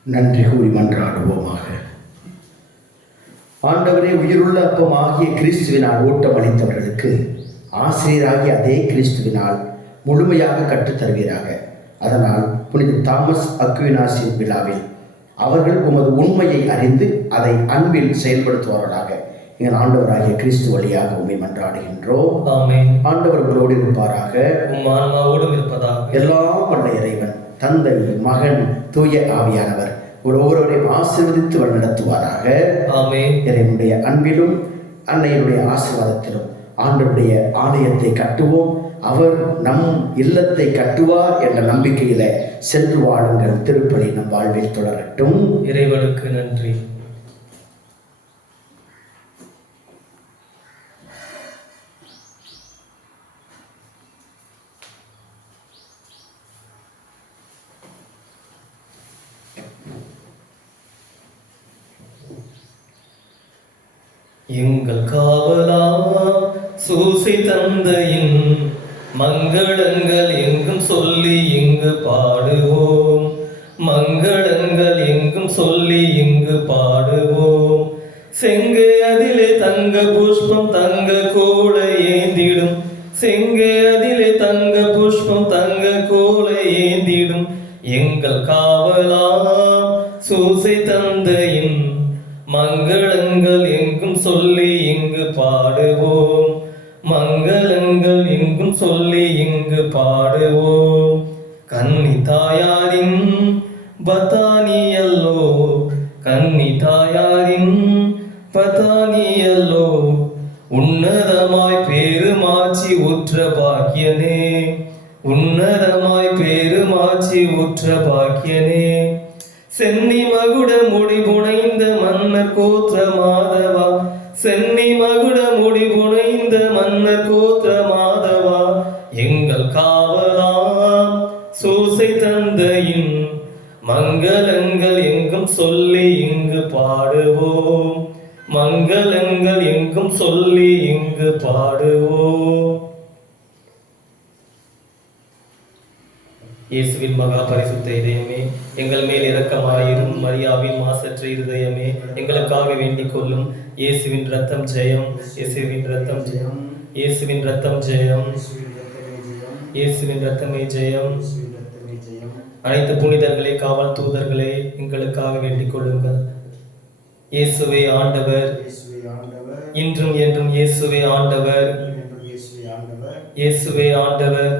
நன்றி கூறி மன்றாடுவோமாக. ஆண்டவரே, உயிருள்ள அப்பம் ஆகிய கிறிஸ்துவினால் ஊட்டம் அளித்தவர்களுக்கு ஆசிரியராகிய அதே கிறிஸ்துவினால் முழுமையாக கற்றுத்தருவீராக. அதனால் புனித தாமஸ் அக்வினாஸின் விழாவில் அவர்கள் உமது உண்மையை அறிந்து அதை அன்பில் செயல்படுத்துவார்களாக. எங்கள் ஆண்டவராகிய கிறிஸ்து வழியாக உண்மை மன்றாடுகின்றோம். ஆமென். ஆண்டவர் உங்களோடு இருப்பாராக. உம் ஆன்மாவோடும் இருப்பதாக. எல்லாம் வல்ல இறைவன் தந்தை, மகன், தூய ஆவியானவர் ஒவ்வொருவரையும் ஆசீர்வதித்து வழிநடத்துவாராக. ஆமென். இறைவனுடைய அன்பிலும் அன்னையினுடைய ஆசீர்வாதத்திலும் ஆண்டவருடைய ஆலயத்தை கட்டுவோம், அவர் நம் இல்லத்தை கட்டுவார் என்ற நம்பிக்கையில சென்று வாழுங்கள். திருப்பலி நம் வாழ்வில் தொடரட்டும். இறைவனுக்கு நன்றி. எங்கள் காவலா சூசை தந்தையின் மங்களங்கள் எங்கும் சொல்லி இங்கு பாடுவோம். மங்களங்கள் எங்கும் சொல்லி இங்கு பாடுவோம். செங்கே அதிலே தங்க புஷ்பம் தங்க கோலை ஏந்திடும். செங்கே அதிலே தங்க புஷ்பம் தங்க கோலை ஏந்திடும். எங்கள் காவலா சூசை தந்தையின் மங்களங்கள் எங்கும் சொல்லி இங்கு பாடுவோம். மங்களங்கள் எங்கும் சொல்லி இங்கு பாடுவோம். கன்னி தாயாரின் பத்தானியல்லோ, கன்னி தாயாரின் பத்தானியல்லோ, உன்னதமாய் பேருமாச்சி உற்ற பாக்கியனே, உன்னதமாய் பேருமாச்சி உற்ற பாக்கியனே. சென்னி மகுட முடி புனைந்த மன்னர் கோத்திர மாதவா, சென்னி மகுட முடி புனைந்த மன்னர் கோத்திர மாதவா, எங்கள் காவலா சூசை தந்தையின் மங்களங்கள் எங்கும் சொல்லி இங்கு பாடுவோம். மங்களங்கள் எங்கும் சொல்லி இங்கு பாடுவோம். இயேசுவின் மகா பரிசுத்த இதயமே, எங்கள் மேல் இரக்கமாயிரும். மரியாவின் மாசற்ற இருதயமே, எங்களுக்காக வேண்டிக் கொள்ளும். இயேசுவின் ரத்தம் ஜெயம், இயேசுவின் ரத்தம் ஜெயம், இயேசுவின் ரத்தம் ஜெயம், இயேசுவின் ரத்தமே ஜெயம். அனைத்து புனிதர்களே, காவல் தூதர்களே, எங்களுக்காக வேண்டிக் கொள்ளுங்கள். இயேசுவே ஆண்டவர், இன்றும் என்றும் இயேசுவே ஆண்டவர், இயேசுவே ஆண்டவர்,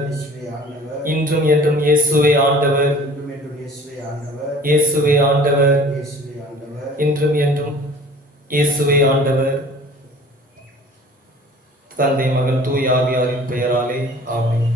இன்றும் என்றும் இயேசுவே ஆண்டவர், இயேசுவே ஆண்டவர், இன்றும் என்றும் இயேசுவே ஆண்டவர். தந்தை, மகன், தூய ஆவியாரின் பெயராலே ஆமென்.